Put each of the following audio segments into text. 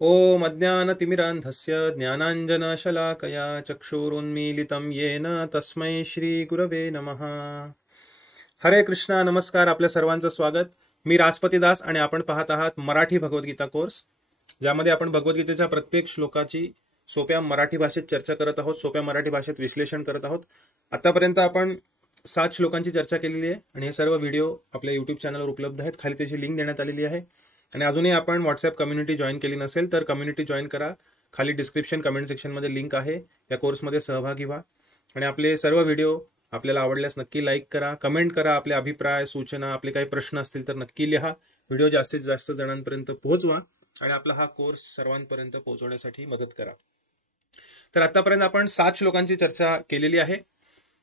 ओम अज्ञानतिमिरान्धस्य ज्ञानाञ्जनशलाकया चक्षुरुन्मीलितं येन तस्मै श्रीगुरवे नमः। हरे कृष्णा, नमस्कार. आपल्या सर्वांचं स्वागत. मी राजपती दास आणि आपण पाहत आहात मराठी भगवद्गीता कोर्स, ज्यामध्ये आपण भगवद्गीतेच्या प्रत्येक श्लोकाची सोप्या मराठी भाषेत चर्चा करत आहोत, सोप्या मराठी भाषेत विश्लेषण करत आहोत. आतापर्यंत आपण 7 श्लोकांची चर्चा केलेली आहे आणि हे सर्व व्हिडिओ आपल्या युट्यूब चॅनलवर उपलब्ध आहेत. खाली त्याची लिंक देण्यात आलेली आहे. आणि अजूनही आपण व्हॉट्सअप कम्युनिटी जॉईन केली नसेल तर कम्युनिटी जॉईन करा. खाली डिस्क्रिप्शन कमेंट सेक्शनमध्ये लिंक आहे. या कोर्समध्ये सहभागी व्हा आणि आपले सर्व व्हिडिओ आपल्याला आवडल्यास नक्की लाईक करा, कमेंट करा. आपले अभिप्राय, सूचना, आपले काही प्रश्न असतील तर नक्की लिहा. व्हिडिओ जास्तीत जास्त जणांपर्यंत पोहोचवा आणि आपला हा कोर्स सर्वांपर्यंत पोहोचवण्यासाठी मदत करा. तर आतापर्यंत आपण 7 श्लोकांची चर्चा केलेली आहे.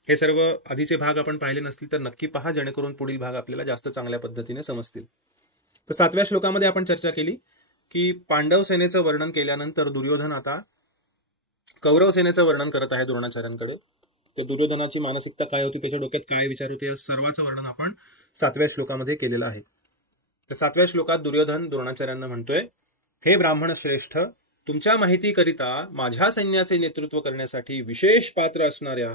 हे सर्व आधीचे भाग आपण पाहिले नसतील तर नक्की पहा, जेणेकरून पुढील भाग आपल्याला जास्त चांगल्या पद्धतीने समजतील. तर 7व्या श्लोकामध्ये आपण चर्चा केली की पांडव सेनेचं वर्णन केल्यानंतर दुर्योधन आता कौरव सेनेचं वर्णन करत आहे द्रोणाचार्यांकडे. तर दुर्योधनाची मानसिकता काय होती, त्याच्या डोक्यात काय विचार होते, या सर्वांचं वर्णन आपण 7व्या श्लोकामध्ये केलेलं आहे. तर 7व्या श्लोकात दुर्योधन द्रोणाचार्यांना म्हणतोय, हे ब्राह्मण श्रेष्ठ, तुमच्या माहितीकरिता माझ्या सैन्याचे नेतृत्व करण्यासाठी विशेष पात्र असणाऱ्या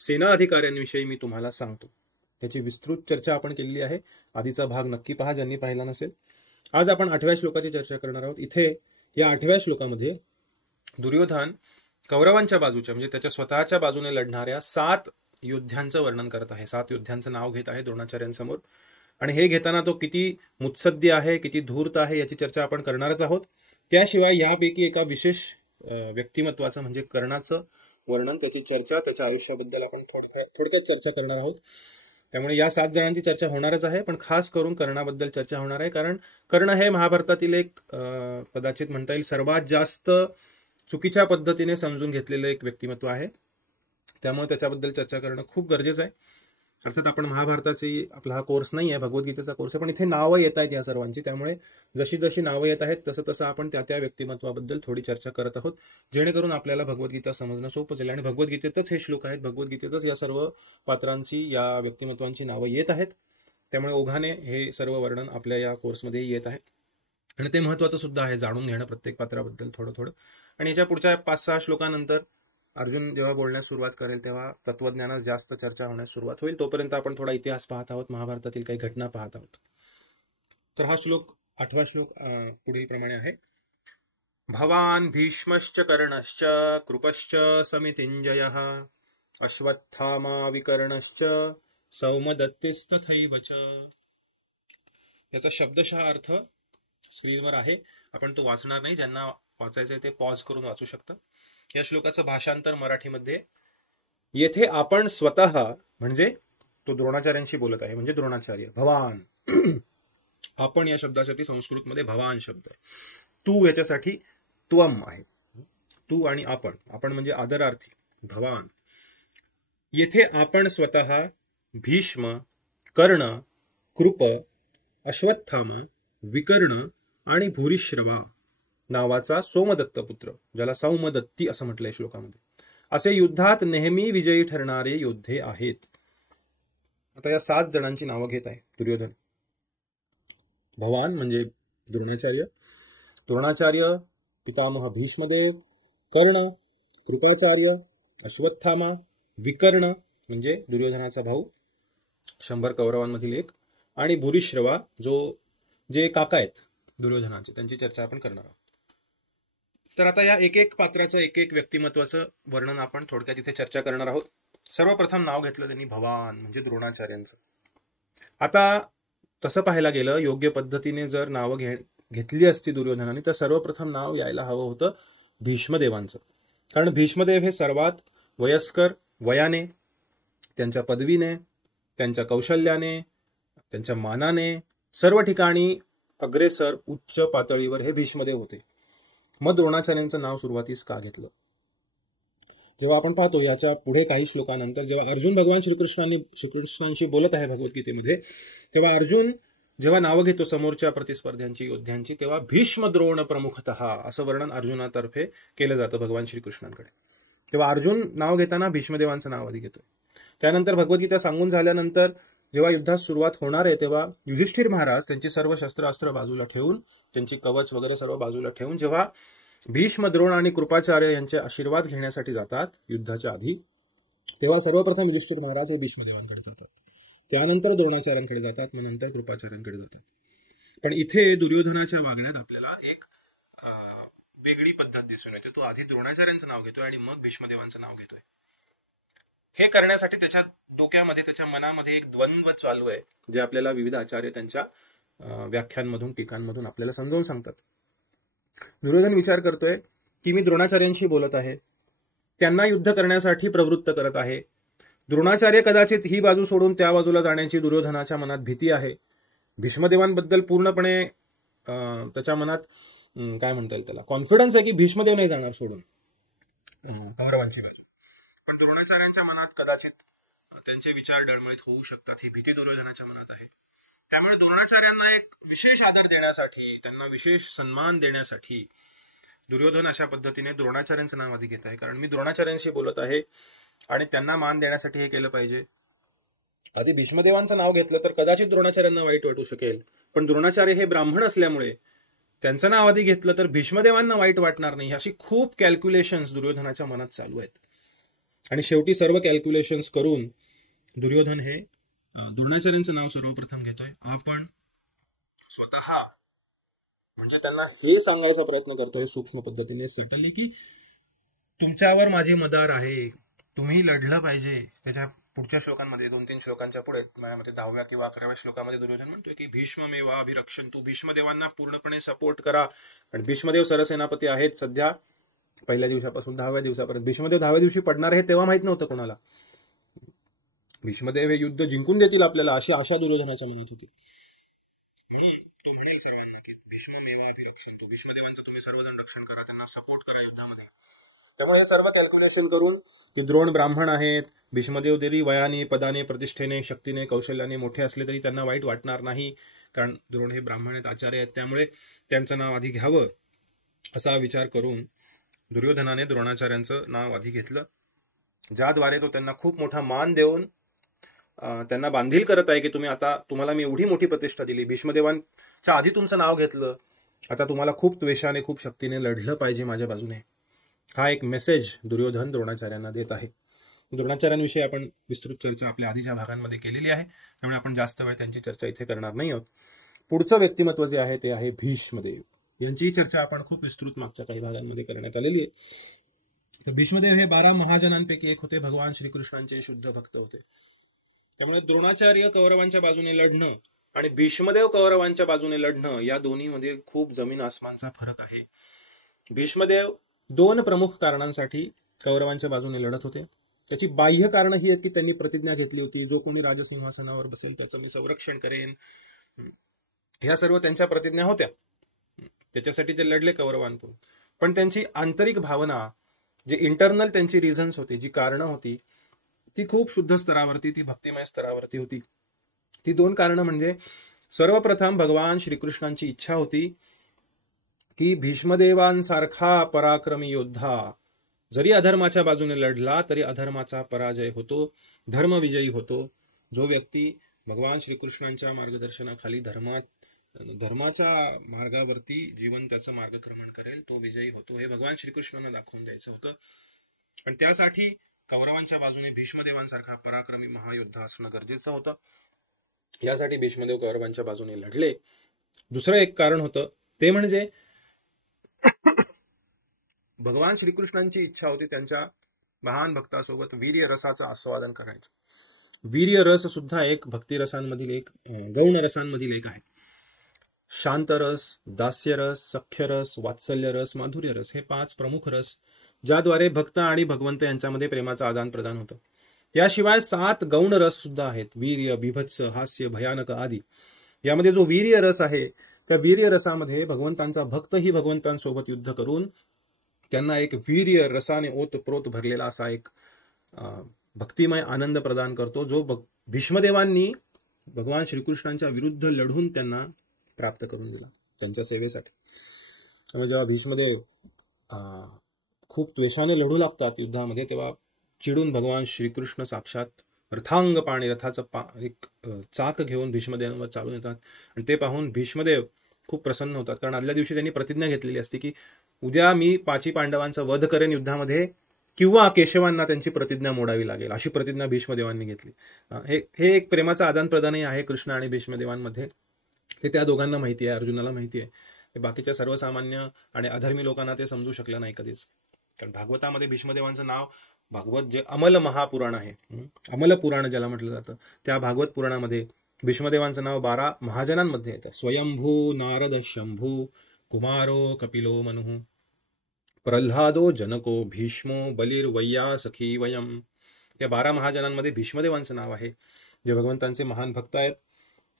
सेना अधिकाऱ्यांविषयी मी तुम्हाला सांगतो. त्याची विस्तृत चर्चा आपण केलेली आहे. आधीचा भाग नक्की पहा ज्यांनी पाहिला नसेल. आज आपण 8व्या श्लोकाची चर्चा करणार आहोत. इथे या 8व्या श्लोकामध्ये दुर्योधन कौरवांच्या बाजूच्या म्हणजे त्याच्या स्वतःच्या बाजूने लढणाऱ्या 7 योद्ध्यांचं वर्णन करत आहे. 7 योद्ध्यांचं नाव घेत आहे द्रोणाचार्यांसमोर. आणि हे घेताना तो किती मुत्सद्दी आहे, किती धूर्त आहे, याची चर्चा आपण करणारच आहोत. त्याशिवाय यापैकी एका विशेष व्यक्तिमत्वाचं म्हणजे कर्णाचं वर्णन, त्याची चर्चा, त्याच्या आयुष्याबद्दल आपण थोडक्यात चर्चा करणार आहोत. त्यामुळे या 7 जणांची चर्चा होणारच आहे, पण खास करून कर्णाबद्दल चर्चा होणार आहे. कारण कर्ण हे महाभारतातील एक कदाचित म्हणता येईल सर्वात जास्त चुकीच्या पद्धतीने समजून घेतलेलं एक व्यक्तिमत्व आहे. त्यामुळे त्याच्याबद्दल चर्चा करणं खूप गरजेचं आहे. अर्थात आपण महाभारताची आपला हा कोर्स नाही आहे, भगवद्गीतेचा कोर्स आहे, पण इथे नावं येत आहेत या सर्वांची. त्यामुळे जशी जशी नावं येत आहेत तसं तसं आपण त्या त्या व्यक्तिमत्वाबद्दल थोडी चर्चा करत आहोत, जेणेकरून आपल्याला भगवद्गीता समजणं सोपं जाईल. आणि भगवद्गीतेतच हे श्लोक आहेत, भगवद्गीतेतच या सर्व पात्रांची, या व्यक्तिमत्वांची नावं येत आहेत. त्यामुळे ओघाने हे सर्व वर्णन आपल्या या कोर्समध्ये येत आहे आणि ते महत्त्वाचं सुद्धा आहे, जाणून घेणं प्रत्येक पात्राबद्दल थोडं थोडं. आणि याच्या पुढच्या 5-6 श्लोकानंतर अर्जुन जेव्हा बोलण्यास सुरुवात करेल तेव्हा तत्वज्ञानात जास्त चर्चा होण्यास सुरुवात होईल. तोपर्यंत आपण थोडा इतिहास पाहत आहोत, महाभारतातील काही घटना पाहत आहोत. तर हा श्लोक 8वा श्लोक पुढील प्रमाणे आहे. भवान भीष्मश्च कर्णश्च कृपश्च समितिंजयः अश्वत्थामा विकर्णश्च सौमदत्तिस्तथैव च. याचा शब्दशः अर्थ स्क्रीनवर आहे, आपण तो वाचणार नाही. ज्यांना वाचायचं ते पॉज करून वाचू शकता. या श्लोकाचं भाषांतर मराठीमध्ये, येथे आपण स्वतः म्हणजे तो द्रोणाचार्यांशी बोलत आहे, म्हणजे द्रोणाचार्य. भवान आपण या शब्दासाठी संस्कृतमध्ये भवान शब्द आहे. तू याच्यासाठी त्वम आहे. तू आणि आपण, आपण म्हणजे आदरार्थी भवान. येथे आपण स्वतः भीष्म, कर्ण, कृप, अश्वत्थामा, विकर्ण आणि भूरिश्रवा नावाचा सोमदत्त पुत्र, ज्याला सौमदत्ती असं म्हटलंय श्लोकामध्ये, असे युद्धात नेहमी विजयी ठरणारे योद्धे आहेत. आता या 7 जणांची नावं घेत आहे दुर्योधन. भवान म्हणजे द्रोणाचार्य, द्रोणाचार्य पितामह भीष्मदेव, कर्ण, कृपाचार्य, अश्वत्थामा, विकर्ण म्हणजे दुर्योधनाचा भाऊ, 100 कौरवांमधील एक, आणि भूरिश्रवा जे काका आहेत दुर्योधनाचे, त्यांची चर्चा आपण करणार आहोत. तर आता या एक एक पात्राचं, एक एक व्यक्तिमत्वाचं वर्णन आपण थोडक्यात इथे चर्चा करणार आहोत. सर्वप्रथम नाव घेतलं त्यांनी भवान म्हणजे द्रोणाचार्यांचं. आता तसं पाहायला गेलं, योग्य पद्धतीने जर नावं घेतली असती दुर्योधनाने, तर सर्वप्रथम नाव यायला हवं होतं भीष्मदेवांचं. कारण भीष्मदेव हे सर्वात वयस्कर वयाने, त्यांच्या पदवीने, त्यांच्या कौशल्याने, त्यांच्या मानाने सर्व ठिकाणी अग्रेसर, उच्च पातळीवर हे भीष्मदेव होते. मग द्रोणाचार्यांचं नाव सुरुवातीस का घेतलं? जेव्हा आपण पाहतो याच्या पुढे काही श्लोकानंतर, जेव्हा अर्जुन भगवान श्रीकृष्णांशी बोलत आहे भगवद्गीतेमध्ये, तेव्हा अर्जुन जेव्हा नावं घेतो समोरच्या प्रतिस्पर्ध्यांची, योद्ध्यांची, तेव्हा भीष्म द्रोण प्रमुखतः असं वर्णन अर्जुनातर्फे केलं जातं भगवान श्रीकृष्णांकडे. तेव्हा अर्जुन नाव घेताना भीष्मदेवांचं नाव आधी घेतोय. त्यानंतर भगवद्गीता सांगून झाल्यानंतर जेव्हा युद्धात सुरुवात होणार आहे तेव्हा युधिष्ठिर महाराज त्यांची सर्व शस्त्रास्त्र बाजूला ठेवून, त्यांची कवच वगैरे सर्व बाजूला ठेवून जेव्हा भीष्म, द्रोण आणि कृपाचार्य यांचे आशीर्वाद घेण्यासाठी जातात युद्धाच्या आधी, तेव्हा सर्वप्रथम युधिष्ठिर महाराज हे भीष्मदेवांकडे जातात, त्यानंतर द्रोणाचार्यांकडे जातात, मग नंतर कृपाचार्यांकडे जातात. पण इथे दुर्योधनाच्या वागण्यात आपल्याला एक वेगळी पद्धत दिसून येते. तो आधी द्रोणाचार्यांचं नाव घेतोय आणि मग भीष्मदेवांचं नाव घेतोय. हे करण्यासाठी त्याच्या डोक्यामध्ये, त्याच्या मनामध्ये एक द्वंद्व चालू आहे, जे आपल्याला विविध आचार्य त्यांच्या व्याख्यांमधून, टीकांमधून आपल्याला समजावून सांगतात. दुर्योधन विचार करतोय की मी द्रोणाचार्यांशी बोलत आहे, त्यांना युद्ध करण्यासाठी प्रवृत्त करत आहे. द्रोणाचार्य कदाचित ही बाजू सोडून त्या बाजूला जाण्याची दुर्योधनाच्या मनात भीती आहे. भीष्मदेवांबद्दल पूर्णपणे त्याच्या मनात काय म्हणता येईल त्याला, कॉन्फिडन्स आहे की भीष्मदेव नाही जाणार सोडून कौरवांची बाजू. पण द्रोणाचार्यांच्या मनात कदाचित त्यांचे विचार डळमळीत होऊ शकतात, ही भीती दुर्योधनाच्या मनात आहे. त्यामुळे द्रोणाचार्यांना एक विशेष आदर देण्यासाठी, त्यांना विशेष सन्मान देण्यासाठी दुर्योधन अशा पद्धतीने द्रोणाचार्यांचं नाव आधी घेत आहे. कारण मी द्रोणाचार्यांशी बोलत आहे आणि त्यांना मान देण्यासाठी हे केलं पाहिजे. आधी भीष्मदेवांचं नाव घेतलं तर कदाचित द्रोणाचार्यांना वाईट वाटू शकेल, पण द्रोणाचार्य हे ब्राह्मण असल्यामुळे त्यांचं नाव आधी घेतलं तर भीष्मदेवांना वाईट वाटणार नाही. अशी खूप कॅल्क्युलेशन्स दुर्योधनाच्या मनात चालू आहेत. आणि शेवटी सर्व कॅल्क्युलेशन्स करून दुर्योधन हे द्रोणाचार्यांचं नाव सर्वप्रथम घेतोय. आपण स्वतः म्हणजे त्यांना हे सांगायचा प्रयत्न करतोय सूक्ष्म पद्धतीने, सटली, की तुमच्यावर माझी मदार आहे, तुम्ही लढलं पाहिजे. त्याच्या पुढच्या श्लोकांमध्ये, 2-3 श्लोकांच्या पुढे, माझ्यामध्ये 10व्या किंवा 11व्या श्लोकामध्ये दुर्योधन म्हणतोय की भीष्ममेवा अभिरक्षन्तु, भीष्मदेवांना पूर्णपणे सपोर्ट करा. आणि भीष्मदेव सरसेनापती आहेत सध्या पहिल्या दिवसापासून 10व्या दिवसापर्यंत. भीष्मदेव 10व्या दिवशी पडणार हे तेव्हा माहित नव्हतं कोणाला. भीष्मदेव हे युद्ध जिंकून देतील आपल्याला अशी आशा दुर्योधनाच्या मनात होती. म्हणून तो म्हणेल सर्वांना की भीष्ममेवा अभिरक्षन्तु, भीष्मदेवांचं तुम्ही सर्वजण रक्षण करा, त्यांना सपोर्ट करा युद्धामध्ये. त्यामुळे हे सर्व कॅल्क्युलेशन करून की द्रोण ब्राह्मण आहेत, भीष्मदेव जरी वयाने, पदाने, प्रतिष्ठेने, शक्तीने, कौशल्याने मोठे असले तरी त्यांना वाईट वाटणार नाही, कारण द्रोण हे ब्राह्मण आहेत, आचार्य आहेत, त्यामुळे त्यांचं नाव आधी घ्यावं असा विचार करून दुर्योधनाने द्रोणाचार्यांचं नाव आधी घेतलं, ज्याद्वारे तो त्यांना खूप मोठा मान देऊन त्यांना बांधील करत आहे की तुम्ही आता, तुम्हाला मी एवढी मोठी प्रतिष्ठा दिली, भीष्मदेवांच्या आधी तुमचं नाव घेतलं, आता तुम्हाला खूप द्वेषाने, खूप शक्तीने लढलं पाहिजे माझ्या बाजूने. हा एक मेसेज दुर्योधन द्रोणाचार्यांना देत आहे. द्रोणाचार्यांविषयी आपण विस्तृत चर्चा आपल्या आधीच्या भागांमध्ये केलेली आहे, त्यामुळे आपण जास्त वेळ त्यांची चर्चा इथे करणार नाही आहोत. पुढचं व्यक्तिमत्व जे आहे ते आहे भीष्मदेव. यांची चर्चा आपण खूप विस्तृत मागच्या काही भागांमध्ये करण्यात आलेली आहे. तर भीष्मदेव हे 12 महाजनांपैकी एक होते, भगवान श्रीकृष्णांचे शुद्ध भक्त होते. त्यामुळे द्रोणाचार्य कौरवांच्या बाजूने लढणं आणि भीष्मदेव कौरवांच्या बाजूने लढणं या दोन्हीमध्ये खूप जमीन आसमानचा फरक आहे. भीष्मदेव 2 प्रमुख कारणांसाठी कौरवांच्या बाजूने लढत होते. त्याची बाह्य कारणं ही आहेत की त्यांनी प्रतिज्ञा घेतली होती, जो कोणी राजसिंहासनावर बसेल त्याचं मी संरक्षण करेन. ह्या सर्व त्यांच्या प्रतिज्ञा होत्या, त्याच्यासाठी ते लढले कौरवांकडून. पण त्यांची आंतरिक भावना, जे इंटरनल त्यांची रिझन्स होती, जी कारणं होती, ती खूप शुद्ध स्तरावरती, ती भक्तिमय स्तरावरती होती. ती 2 कारणं म्हणजे, सर्वप्रथम भगवान श्रीकृष्णांची इच्छा होती की भीष्मदेवांसारखा पराक्रमी योद्धा जरी अधर्माच्या बाजूने लढला तरी अधर्माचा पराजय होतो, धर्म विजयी होतो. जो व्यक्ती भगवान श्रीकृष्णांच्या मार्गदर्शनाखाली धर्माच्या मार्गावरती जीवन त्याचं मार्गक्रमण करेल तो विजयी होतो, हे भगवान श्रीकृष्णांना दाखवून द्यायचं होतं. पण त्यासाठी कौरवांच्या बाजूने भीष्मदेवांसारखा पराक्रमी महायोद्धा असणं गरजेचं होतं. यासाठी भीष्मदेव कौरवांच्या बाजूने लढले. दुसरं एक कारण होतं ते म्हणजे भगवान श्रीकृष्णांची इच्छा होती त्यांच्या महान भक्तासोबत वीर्य रसाचं आस्वादन करायचं. वीर्य रस सुद्धा एक भक्तिरसांमधील एक, गौण रसांमधील एक आहे. शांतरस, दास्यरस, सख्यरस, वात्सल्यरस, माधुर्यरस हे 5 प्रमुख रस, ज्याद्वारे भक्त आणि भगवंत यांच्यामध्ये प्रेमाचं आदान प्रदान होतं. याशिवाय 7 गौण रस सुद्धा आहेत, वीर्य, बिभत्स, हास्य, भयानक आदी. यामध्ये जो वीर्य रस आहे त्या वीर्य रसामध्ये भगवंतांचा भक्तही भगवंतांसोबत युद्ध करून त्यांना एक वीर्य रसाने ओतप्रोत भरलेला असा एक भक्तिमय आनंद प्रदान करतो, जो भीष्मदेवांनी भगवान श्रीकृष्णांच्या विरुद्ध लढून त्यांना प्राप्त करून दिला त्यांच्या सेवेसाठी. त्यामुळे जेव्हा भीष्मदेव खूप द्वेषाने लढू लागतात युद्धामध्ये, तेव्हा चिडून भगवान श्रीकृष्ण साक्षात रथांग पाणी, रथाचं एक चाक घेऊन भीष्मदेवांवर चालून येतात. आणि ते पाहून भीष्मदेव खूप प्रसन्न होतात, कारण आदल्या दिवशी त्यांनी प्रतिज्ञा घेतलेली असते की उद्या मी 5 पांडवांचा वध करेन युद्धामध्ये, किंवा केशवांना त्यांची प्रतिज्ञा मोडावी लागेल, अशी प्रतिज्ञा भीष्मदेवांनी घेतली. हे एक प्रेमाचं आदान प्रदानही आहे कृष्ण आणि भीष्मदेवांमध्ये. हे त्या दोघांना माहिती आहे, अर्जुनाला माहिती आहे. बाकीच्या सर्वसामान्य आणि अधर्मी लोकांना ते समजू शकलं नाही कधीच. कारण भागवतामध्ये भीष्मदेवांचं नाव, भागवत जे अमल महापुराण आहे, अमल पुराण ज्याला म्हटलं जातं, त्या भागवत पुराणामध्ये भीष्मदेवांचं नाव 12 महाजनांमध्ये येतं. स्वयंभू नारद शंभू कुमारो कपिलो मनुः प्रल्हादो जनको भीष्मो बलिर्वय्या सखी वयम. या 12 महाजनांमध्ये भीष्मदेवांचं नाव आहे, जे भगवंतांचे महान भक्त आहेत.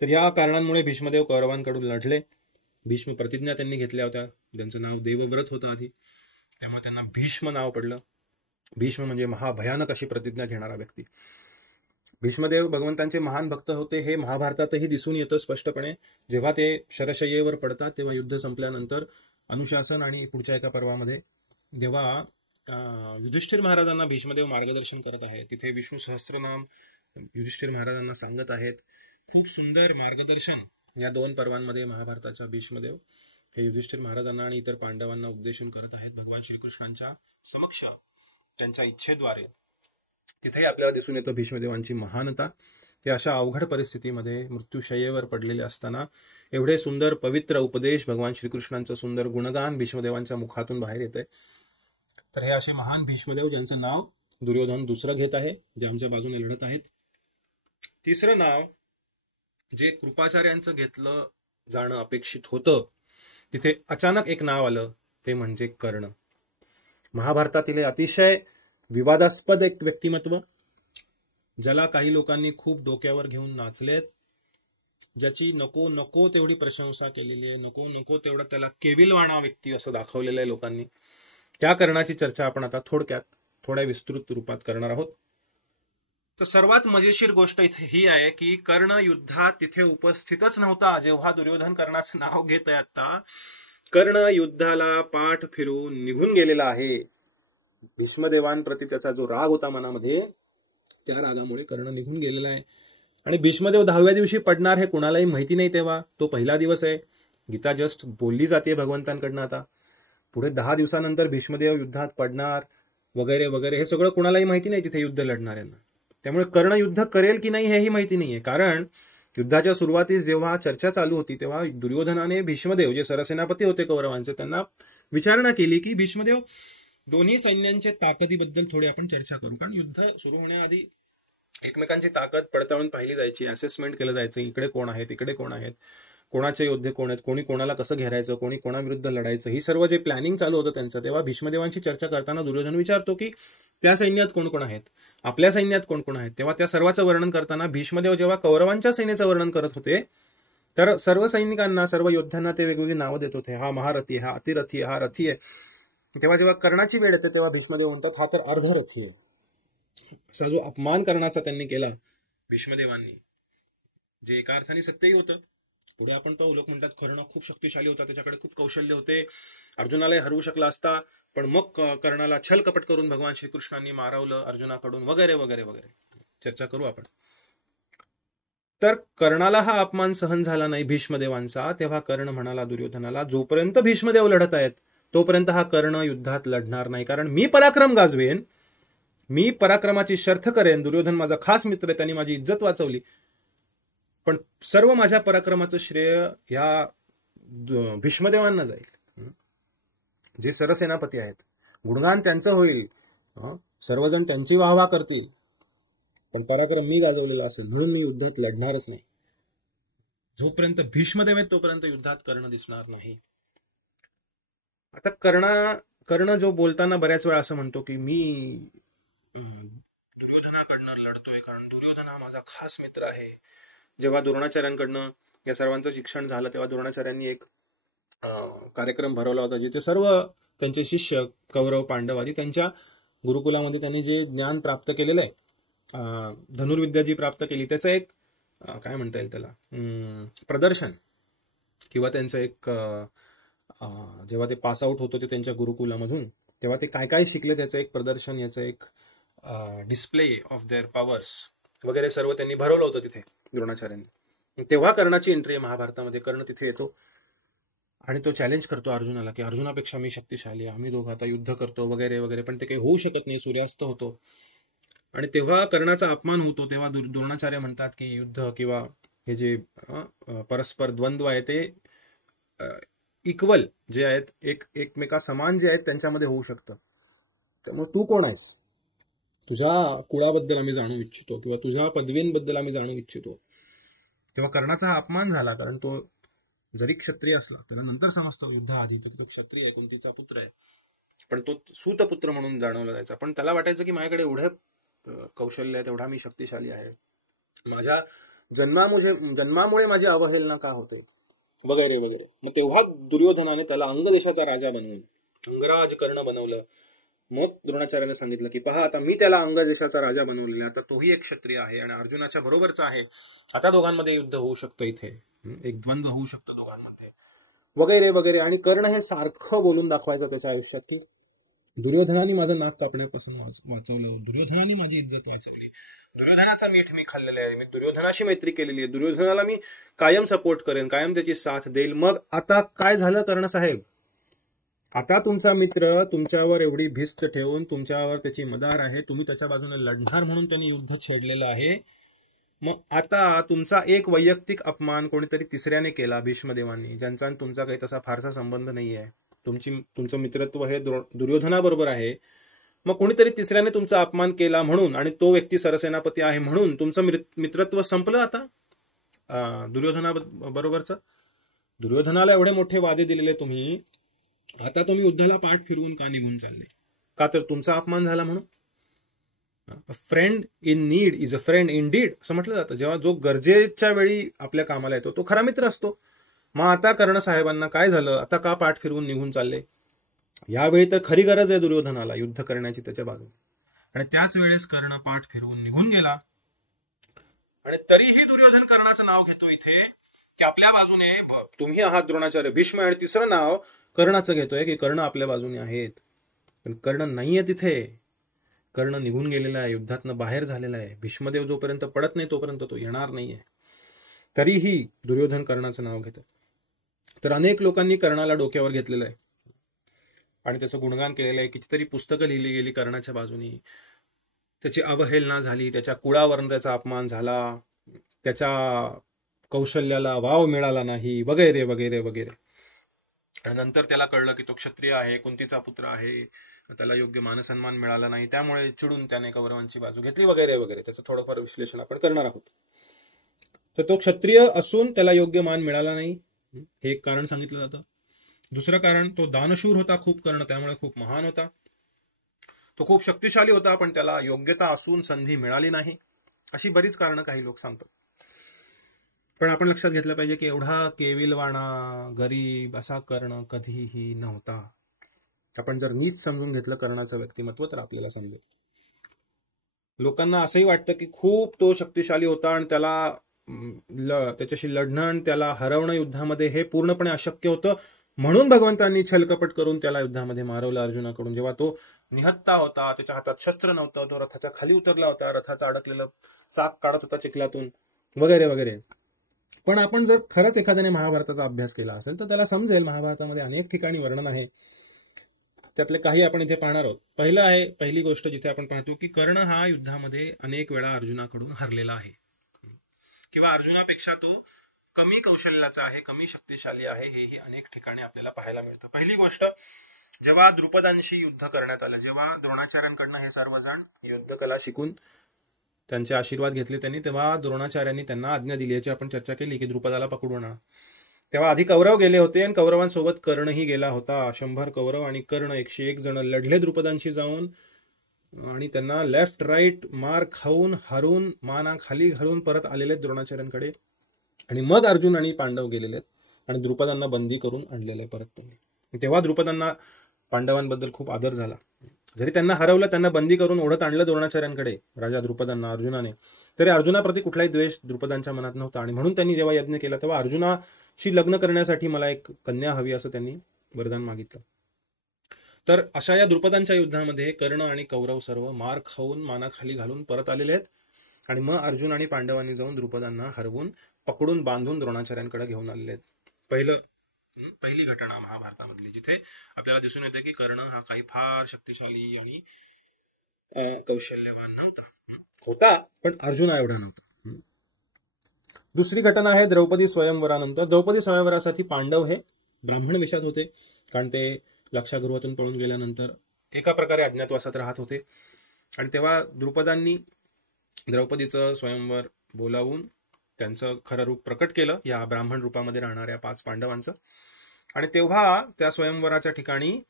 तर या कारणांमुळे भीष्मदेव कौरवांकडून लढले. भीष्म प्रतिज्ञा त्यांनी घेतल्या होत्या. त्यांचं नाव देवव्रत होतं आधी, त्यामुळे त्यांना भीष्म नाव पडलं. भीष्म म्हणजे महाभयानक अशी प्रतिज्ञा घेणारा व्यक्ती. भीष्मदेव भगवंतांचे महान भक्त होते, हे महाभारतातही दिसून येतं स्पष्टपणे. जेव्हा ते शरशय्येवर पडतात तेव्हा युद्ध संपल्यानंतर अनुशासन आणि पुढच्या एका पर्वामध्ये जेव्हा युधिष्ठिर महाराजांना भीष्मदेव मार्गदर्शन करत आहेत, तिथे विष्णू सहस्त्रनाम युधिष्ठिर महाराजांना सांगत आहेत. खूप सुंदर मार्गदर्शन या 2 पर्वांमध्ये महाभारताच्या भीष्मदेव हे युधिष्ठिर महाराजांना आणि इतर पांडवांना उपदेशन करत आहेत भगवान श्रीकृष्णांच्या समक्ष, त्यांच्या इच्छेद्वारे. तिथेही आपल्याला दिसून येतं भीष्मदेवांची महानता. ते अशा अवघड परिस्थितीमध्ये मृत्यूशय्येवर पडलेले असताना एवढे सुंदर पवित्र उपदेश, भगवान श्रीकृष्णांचं सुंदर गुणगान भीष्मदेवांच्या मुखातून बाहेर येते. तर हे असे महान भीष्मदेव, ज्यांचं नाव दुर्योधन दुसरं घेत आहे, जे आमच्या बाजूने लढत आहेत. तिसरं नाव जे कृपाचार्यांचं घेतलं जाणं अपेक्षित होतं, तिथे अचानक एक नाव आलं, ते म्हणजे कर्ण. महाभारतातील अतिशय विवादास्पद एक व्यक्तिमत्व, ज्याला काही लोकांनी खूप डोक्यावर घेऊन नाचलेत, ज्याची नको नको तेवढी प्रशंसा केलेली आहे, नको नको तेवढा त्याला केविलवाणा व्यक्ती असं दाखवलेलं आहे लोकांनी. त्या कर्णाची चर्चा आपण आता थोडक्यात थोड्या विस्तृत रूपात करणार आहोत. तर सर्वात मजेशीर गोष्ट इथे ही आहे की कर्ण युद्धात तिथे उपस्थितच नव्हता जेव्हा दुर्योधन कर्णाचं नाव घेत आहे. आता कर्ण युद्धाला पाठ फिरून निघून गेलेला आहे. भीष्मदेवांप्रती त्याचा जो राग होता मनामध्ये, त्या रागामुळे कर्ण निघून गेलेला आहे. आणि भीष्मदेव 10व्या दिवशी पडणार हे कुणालाही माहिती नाही. तेव्हा तो पहिला दिवस आहे. गीता जस्ट बोलली जाते भगवंतांकडनं. आता पुढे 10 दिवसानंतर भीष्मदेव युद्धात पडणार वगैरे वगैरे, हे सगळं कुणालाही माहिती नाही तिथे युद्ध लढणाऱ्यांना. त्यामुळे कर्ण युद्ध करेल की नाही हेही माहिती नाहीये. कारण युद्धाच्या सुरुवातीस जेव्हा चर्चा चालू होती तेव्हा दुर्योधनाने भीष्मदेव, जे सरसेनापती होते कौरवांचे, त्यांना विचारणा केली की भीष्मदेव, दोन्ही सैन्यांच्या ताकदीबद्दल थोडी आपण चर्चा करू. कारण युद्ध सुरू होण्याआधी एकमेकांची ताकद पडताळून पाहिली जायची, असेसमेंट केलं जायचं, इकडे कोण आहेत, इकडे कोण आहेत, कोणाचे योद्धे कोण आहेत, कोणी कोणाला कसं घेरायचं, कोणी कोणाविरुद्ध लढायचं, ही सर्व जे प्लॅनिंग चालू होतं त्यांचं. तेव्हा भीष्मदेवांची चर्चा करताना दुर्योधन विचारतो की त्या सैन्यात कोण कोण आहेत, आपल्या सैन्यात कोण कोण आहेत. तेव्हा त्या सर्वाचं वर्णन करताना भीष्मदेव जेव्हा कौरवांच्या सैन्याचं वर्णन करत होते, तर सर्व सैनिकांना, सर्व योद्ध्यांना ते वेगवेगळी नावं देत होते. हा महारथी आहे, हा अतिरथी आहे, हा रथी आहे. तेव्हा जेव्हा कर्णाची वेळ येते तेव्हा भीष्मदेव म्हणतात हा तर अर्धरथी आहे. असा जो अपमान करण्याचा त्यांनी केला भीष्मदेवांनी, जे एका अर्थाने सत्यही होतं. पुढे आपण पाहू, लोक म्हणतात कर्ण खूप शक्तिशाली होता, त्याच्याकडे खूप कौशल्य होते, अर्जुनालाही हरवू शकला असता, पण मग कर्णाला छल कपट करून भगवान श्रीकृष्णांनी मारवलं अर्जुनाकडून, वगैरे वगैरे वगैरे. चर्चा करू आपण. तर कर्णाला हा अपमान सहन झाला नाही भीष्मदेवांचा. तेव्हा कर्ण म्हणाला दुर्योधनाला, जोपर्यंत भीष्मदेव लढत आहेत तोपर्यंत हा कर्ण युद्धात लढणार नाही. कारण मी पराक्रम गाजवेन, मी पराक्रमाची शर्थ करेन. दुर्योधन माझा खास मित्र आहे, त्यांनी माझी इज्जत वाचवली, पण सर्व माझ्या पराक्रमाचं श्रेय या भीष्मदेवांना जाईल, जे सरसेनापती आहेत. गुणगान त्यांचं होईल, सर्वजण त्यांची वाहवा करतील, पण पराक्रम मी गाजवलेला असेल, म्हणून मी युद्धात लढणारच नाही. जोपर्यंत भीष्मदेव आहेत तोपर्यंत युद्धात कर्ण दिसणार नाही. आता कर्ण जो बोलताना बऱ्याच वेळा असं म्हणतो की मी दुर्योधनाकडनं लढतोय कारण दुर्योधन हा माझा खास मित्र आहे. जेव्हा द्रोणाचार्यांकडनं या सर्वांचं शिक्षण झालं तेव्हा द्रोणाचार्यांनी एक कार्यक्रम भरवला होता, जिथे सर्व त्यांचे शिष्य कौरव पांडव आदी त्यांच्या गुरुकुलामध्ये त्यांनी जे ज्ञान प्राप्त केलेलं आहे, धनुर्विद्या जी प्राप्त केली, त्याचं एक काय म्हणता येईल त्याला, प्रदर्शन, किंवा त्यांचं एक जेव्हा ते पास आउट होतो ते त्यांच्या गुरुकुलामधून, तेव्हा ते काय काय शिकले त्याचं एक प्रदर्शन, याचं एक डिस्प्ले ऑफ देअर पॉवर्स वगैरे सर्व त्यांनी भरवलं होतं तिथे द्रोणाचार्यांनी. तेव्हा कर्णाची एंट्री आहे महाभारतामध्ये. कर्ण तिथे येतो आणि तो चॅलेंज करतो अर्जुनाला की अर्जुनापेक्षा मी शक्तिशाली, आम्ही दोघं आता युद्ध करतो वगैरे वगैरे. पण ते काही होऊ शकत नाही, सूर्यास्त होतो. आणि तेव्हा कर्णाचा अपमान होतो. तेव्हा द्रोणाचार्य म्हणतात की युद्ध किंवा हे जे परस्पर द्वंद्व आहे ते इक्वल जे आहेत, एकमेका समान जे आहेत त्यांच्यामध्ये होऊ शकतं. त्यामुळे तू कोण आहेस, तुझ्या कुळाबद्दल आम्ही जाणू इच्छितो किंवा तुझ्या पदवींबद्दल आम्ही जाणू इच्छितो. तेव्हा कर्णाचा हा अपमान झाला, कारण तो जरी क्षत्रिय असला त्याला नंतर समजतो युद्धाआधी की तो क्षत्रिय आहे, कुंतीचा पुत्र आहे, पण तो सूतपुत्र म्हणून जाणवला जायचा. पण त्याला वाटायचं की माझ्याकडे एवढं कौशल्य आहे, तेवढा मी शक्तिशाली आहे, माझ्या जन्मामुळे माझी अवहेलना का होते वगैरे वगैरे. मग तेव्हा दुर्योधनाने त्याला अंगदेशाचा राजा बनवून अंगराज कर्ण बनवलं. मग द्रोणाचार्याने सांगितलं की पहा, आता मी त्याला अंगदेशाचा राजा बनवलेला, आता तोही एक क्षत्रिय आहे आणि अर्जुनाच्या बरोबरचा आहे, आता दोघांमध्ये युद्ध होऊ शकतं, इथे एक द्वंद्व होऊ शकतं दोघांमध्ये वगैरे वगैरे. आणि कर्ण हे सारखं बोलून दाखवायचं त्याच्या आयुष्यात की दुर्योधनाने माझं नाक कापण्यापासून वाचवलं, दुर्योधनाने माझी इज्जत वाचवली, दुर्योधनाचा मीठ मी खाल्लेलं आहे, मी दुर्योधनाशी मैत्री केलेली आहे, दुर्योधनाला मी कायम सपोर्ट करेन, कायम त्याची साथ देईल. मग आता काय झालं कर्णसाहेब, आता तुमचा मित्र तुमच्यावर एवढी भिस्त ठेवून तुमच्यावर त्याची मदार आहे, तुम्ही त्याच्या बाजूने लढणार म्हणून त्यांनी युद्ध छेडलेलं आहे. मग आता तुमचा एक वैयक्तिक अपमान कोणीतरी तिसऱ्याने केला, भीष्मदेवांनी, ज्यांचा तुमचा काही तसा फारसा संबंध नाही आहे, तुमचं मित्रत्व हे दुर्योधनाबरोबर आहे. मग कोणीतरी तिसऱ्याने तुमचा अपमान केला म्हणून, आणि तो व्यक्ती सरसेनापती आहे म्हणून तुमचं मित्रत्व संपलं आता दुर्योधनाबरोबरचं. दुर्योधनाला एवढे मोठे वादे दिलेले तुम्ही, आता तुम्ही युद्धाला पाठ फिरवून का निघून चालले? का तर तुमचा अपमान झाला म्हणून? Friend in need is a friend in deed असं म्हटलं जातं. जेव्हा जो गरजेच्या वेळी आपल्या कामाला येतो तो खरा मित्र असतो. मग आता कर्णसाहेबांना काय झालं, आता का पाठ फिरवून निघून चालले? यावेळी तर खरी गरज आहे दुर्योधनाला युद्ध करण्याची त्याच्या बाजूने, आणि त्याच वेळेस कर्ण पाठ फिरवून निघून गेला. आणि तरीही दुर्योधन कर्णाचं नाव घेतो इथे की आपल्या बाजूने तुम्ही आहात द्रोणाचार्य, भीष्म, आणि तिसरं नाव कर्णाचं घेतोय की कर्ण आपल्या बाजूने आहेत. पण कर्ण नाहीये तिथे, कर्ण निघून गेलेला आहे, युद्धातनं बाहेर झालेला आहे. भीष्मदेव जोपर्यंत पडत नाही तोपर्यंत तो येणार नाहीये. तरीही दुर्योधन कर्णाचं नाव घेतं. तर अनेक लोकांनी कर्णाला डोक्यावर घेतलेलं आहे आणि त्याचं गुणगान केलेलं आहे. कितीतरी पुस्तकं लिहिली गेली कर्णाच्या बाजूनी. त्याची अवहेलना झाली, त्याच्या कुळावरून त्याचा अपमान झाला, त्याच्या कौशल्याला वाव मिळाला नाही वगैरे वगैरे वगैरे. आणि नंतर त्याला कळलं की तो क्षत्रिय आहे, कुंतीचा पुत्र आहे, त्याला योग्य मानसन्मान मिळाला नाही, त्यामुळे चिडून त्याने कौरवांची बाजू घेतली वगैरे वगैरे. त्याचं थोडंफार विश्लेषण आपण करणार आहोत. तर तो क्षत्रिय असून त्याला योग्य मान मिळाला नाही हे एक कारण सांगितलं जातं. दुसरं कारण, तो दानशूर होता खूप कर्ण, त्यामुळे खूप महान होता. तो खूप शक्तिशाली होता पण त्याला योग्यता असून संधी मिळाली नाही. अशी बरीच कारणं काही लोक सांगतात. पण आपण लक्षात घेतलं पाहिजे की एवढा केविलवाणा गरीब असा कर्ण कधीही नव्हता. आपण जर नीट समजून घेतलं कर्णाचं व्यक्तिमत्व तर आपल्याला समजेल. लोकांना असंही वाटतं की खूप तो शक्तिशाली होता आणि त्याला त्याच्याशी लढणं आणि त्याला हरवणं युद्धामध्ये हे पूर्णपणे अशक्य होतं, म्हणून भगवंतांनी छलकपट करून त्याला युद्धामध्ये मारवलं अर्जुनाकडून. जेव्हा तो निहत्ता होता, त्याच्या हातात शस्त्र नव्हतं, तो रथाच्या खाली उतरला होता, रथाचं अडकलेलं चाक काढत होता चिखलातून वगैरे वगैरे. पण आपण जर खरंच एखाद्याने महाभारताचा अभ्यास केला असेल तर त्याला समजेल महाभारतामध्ये अनेक ठिकाणी वर्णन आहे. त्यातले काही आपण इथे पाहणार आहोत. पहिली गोष्ट जिथे आपण पाहतो की कर्ण हा युद्धामध्ये अनेक वेळा अर्जुनाकडून हरलेला आहे किंवा अर्जुनापेक्षा तो कमी कौशल्याचा आहे, कमी शक्तिशाली आहे, हेही अनेक ठिकाणी आपल्याला पाहायला मिळतं. पहिली गोष्ट, जेव्हा द्रुपदांशी युद्ध करण्यात आलं, जेव्हा द्रोणाचार्यांकडनं हे सर्वजण युद्धकला शिकून त्यांचे आशीर्वाद घेतले त्यांनी, तेव्हा द्रोणाचार्यांनी त्यांना आज्ञा दिली, याची आपण चर्चा केली की द्रुपदाला पकडून आणा. तेव्हा आधी कौरव गेले होते आणि कौरवांसोबत कर्णही गेला होता. 100 कौरव आणि कर्ण 101 जण लढले द्रुपदांशी जाऊन आणि त्यांना लेफ्ट राईट मार खाऊन हरून माना खाली घालून परत आलेले द्रोणाचार्यांकडे. आणि मग अर्जुन आणि पांडव गेलेले आणि द्रुपदांना बंदी करून आणलेले परत त्यांनी. तेव्हा द्रुपदांना पांडवांबद्दल खूप आदर झाला. जरी त्यांना हरवलं, त्यांना बंदी करून ओढत आणलं द्रोणाचार्यांकडे राजा द्रुपदांना अर्जुनाने, तरी अर्जुनाप्रती कुठलाही द्वेष द्रुपदांच्या मनात नव्हता. आणि म्हणून त्यांनी जेव्हा यज्ञ केला तेव्हा अर्जुनाशी लग्न करण्यासाठी मला एक कन्या हवी असं त्यांनी वरदान मागितलं. तर अशा या द्रुपदांच्या युद्धामध्ये कर्ण आणि कौरव सर्व मार खाऊन मानाखाली घालून परत आलेले आहेत. आणि मग अर्जुन आणि पांडवांनी जाऊन द्रुपदांना हरवून पकडून बांधून द्रोणाचार्यांकडे घेऊन आलेले आहेत. पहिली घटना महाभारतामधली, जिथे आपल्याला दिसून येते की कर्ण हा काही फार शक्तिशाली आणि कौशल्यवान नव्हता. होता, पण अर्जुना एवढा नव्हता. दुसरी घटना आहे द्रौपदी स्वयंवरानंतर. द्रौपदी स्वयंवरासाठी पांडव हे ब्राह्मण वेशात होते, कारण ते लाक्षागृहातून पळून गेल्यानंतर एका प्रकारे अज्ञातवासात राहत होते. आणि तेव्हा द्रुपदांनी द्रौपदीचं स्वयंवर बोलावून त्यांचं खरं रूप प्रकट केलं, या ब्राह्मण रूपामध्ये राहणाऱ्या 5 पांडवांचं. आणि तेव्हा त्या स्वयंवराच्या ठिकाणी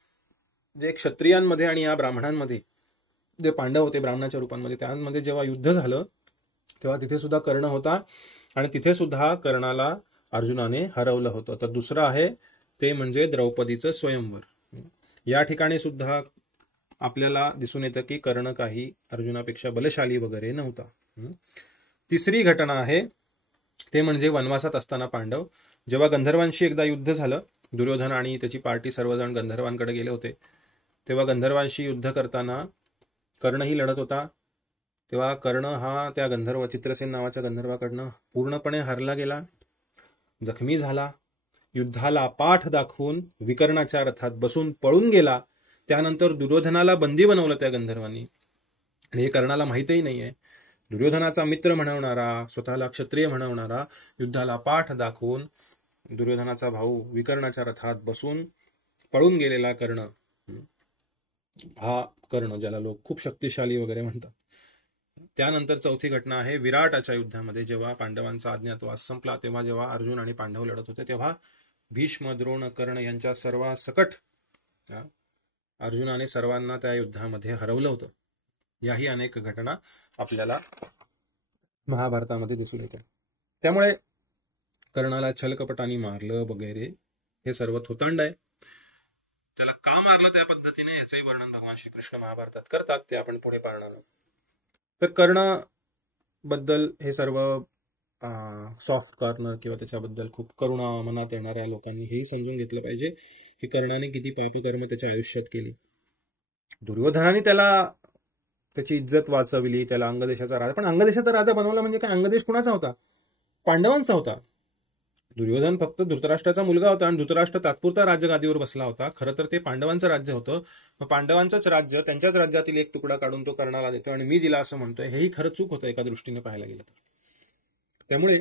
जे क्षत्रियांमध्ये आणि या ब्राह्मणांमध्ये जे पांडव होते ब्राह्मणाच्या रूपांमध्ये, त्यांमध्ये जेव्हा युद्ध झालं तेव्हा तिथे सुद्धा कर्ण होता, आणि तिथे सुद्धा कर्णाला अर्जुनाने हरवलं होतं. तर दुसरं आहे ते म्हणजे द्रौपदीचं स्वयंवर. या ठिकाणी सुद्धा आपल्याला दिसून येतं की कर्ण काही अर्जुनापेक्षा बलशाली वगैरे नव्हता. तिसरी घटना आहे ते म्हणजे वनवासात असताना पांडव, जेव्हा गंधर्वांशी एकदा युद्ध झालं, दुर्योधन आणि त्याची पार्टी सर्वजण गंधर्वांकडे गेले होते, तेव्हा गंधर्वांशी युद्ध करताना कर्णही लढत होता. तेव्हा कर्ण हा त्या गंधर्व चित्रसेन नावाच्या गंधर्वाकडनं पूर्णपणे हरला गेला, जखमी झाला, युद्धाला पाठ दाखवून विकर्णाच्या रथात बसून पळून गेला. त्यानंतर दुर्योधनाला बंदी बनवलं त्या गंधर्वांनी, आणि हे कर्णाला माहितही नाहीये. दुर्योधनाचा मित्र म्हणवणारा, स्वतःला क्षत्रिय म्हणवणारा, युद्धाला पाठ दाखवून दुर्योधनाचा भाऊ विकर्णाच्या रथात बसून पळून गेलेला कर्ण, हा कर्ण ज्याला लोक खूप शक्तिशाली वगैरे म्हणतात. त्यानंतर चौथी घटना आहे विराटाच्या युद्धामध्ये, जेव्हा पांडवांचा अज्ञातवास संपला, तेव्हा जेव्हा अर्जुन आणि पांडव लढत होते, तेव्हा भीष्म, द्रोण, कर्ण यांच्या सर्वांसकट अर्जुनाने सर्वांना त्या युद्धामध्ये हरवलं होतं. याही अनेक घटना आपल्याला महाभारतामध्ये दिसून येतात. त्यामुळे कर्णाला छलकपटाने मारलं वगैरे हे सर्व थोतांड आहे. त्याला का मारलं त्या पद्धतीने याचंही वर्णन भगवान श्रीकृष्ण महाभारतात करतात, ते आपण पुढे पाहणार आहोत. तर कर्ण बद्दल हे सर्व सॉफ्ट कॉर्नर किंवा त्याच्याबद्दल खूप करुणा मनात येणाऱ्या लोकांनी हेही समजून घेतलं पाहिजे की कर्णाने किती पापकर्म त्याच्या आयुष्यात केली. दुर्योधनाने त्याची इज्जत वाचवली, त्याला अंगदेशाचा राजा, पण अंगदेशाचा राजा बनवला म्हणजे काय? अंगदेश कुणाचा होता? पांडवांचा होता. दुर्योधन फक्त धृतराष्ट्राचा मुलगा होता, आणि धृतराष्ट्र तात्पुरता राजगादीवर बसला होता. खरं तर ते पांडवांचं राज्य होतं. मग पांडवांचंच राज्य, त्यांच्याच राज्यातील एक तुकडा काढून तो कर्णाला देतो आणि मी दिला असं म्हणतोय, हेही खरं चूक होतं एका दृष्टीने पाहायला गेलं तर. त्यामुळे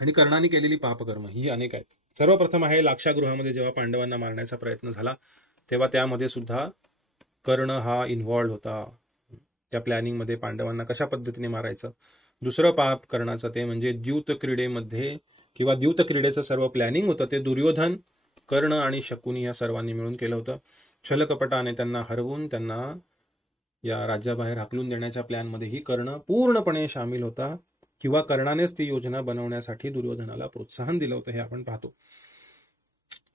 आणि कर्णाने केलेली पापकर्म ही अनेक आहेत. सर्वप्रथम आहे लाक्षागृहामध्ये जेव्हा पांडवांना मारण्याचा प्रयत्न झाला, तेव्हा त्यामध्ये सुद्धा कर्ण हा इन्व्हॉल्ड होता, त्या प्लॅनिंगमध्ये पांडवांना कशा पद्धतीने मारायचं. दुसरं पाप कर्णाचं ते म्हणजे द्यूत क्रीडेमध्ये किंवा द्यूत क्रीडेचं सर्व प्लॅनिंग होतं ते दुर्योधन, कर्ण आणि शकुनी या सर्वांनी मिळून केलं होतं. छलकपटाने त्यांना हरवून त्यांना या राज्याबाहेर हाकलून देण्याच्या प्लॅनमध्येही कर्ण पूर्णपणे सामील होता, किंवा कर्णानेच ती योजना बनवण्यासाठी दुर्योधनाला प्रोत्साहन दिलं होतं, हे आपण पाहतो.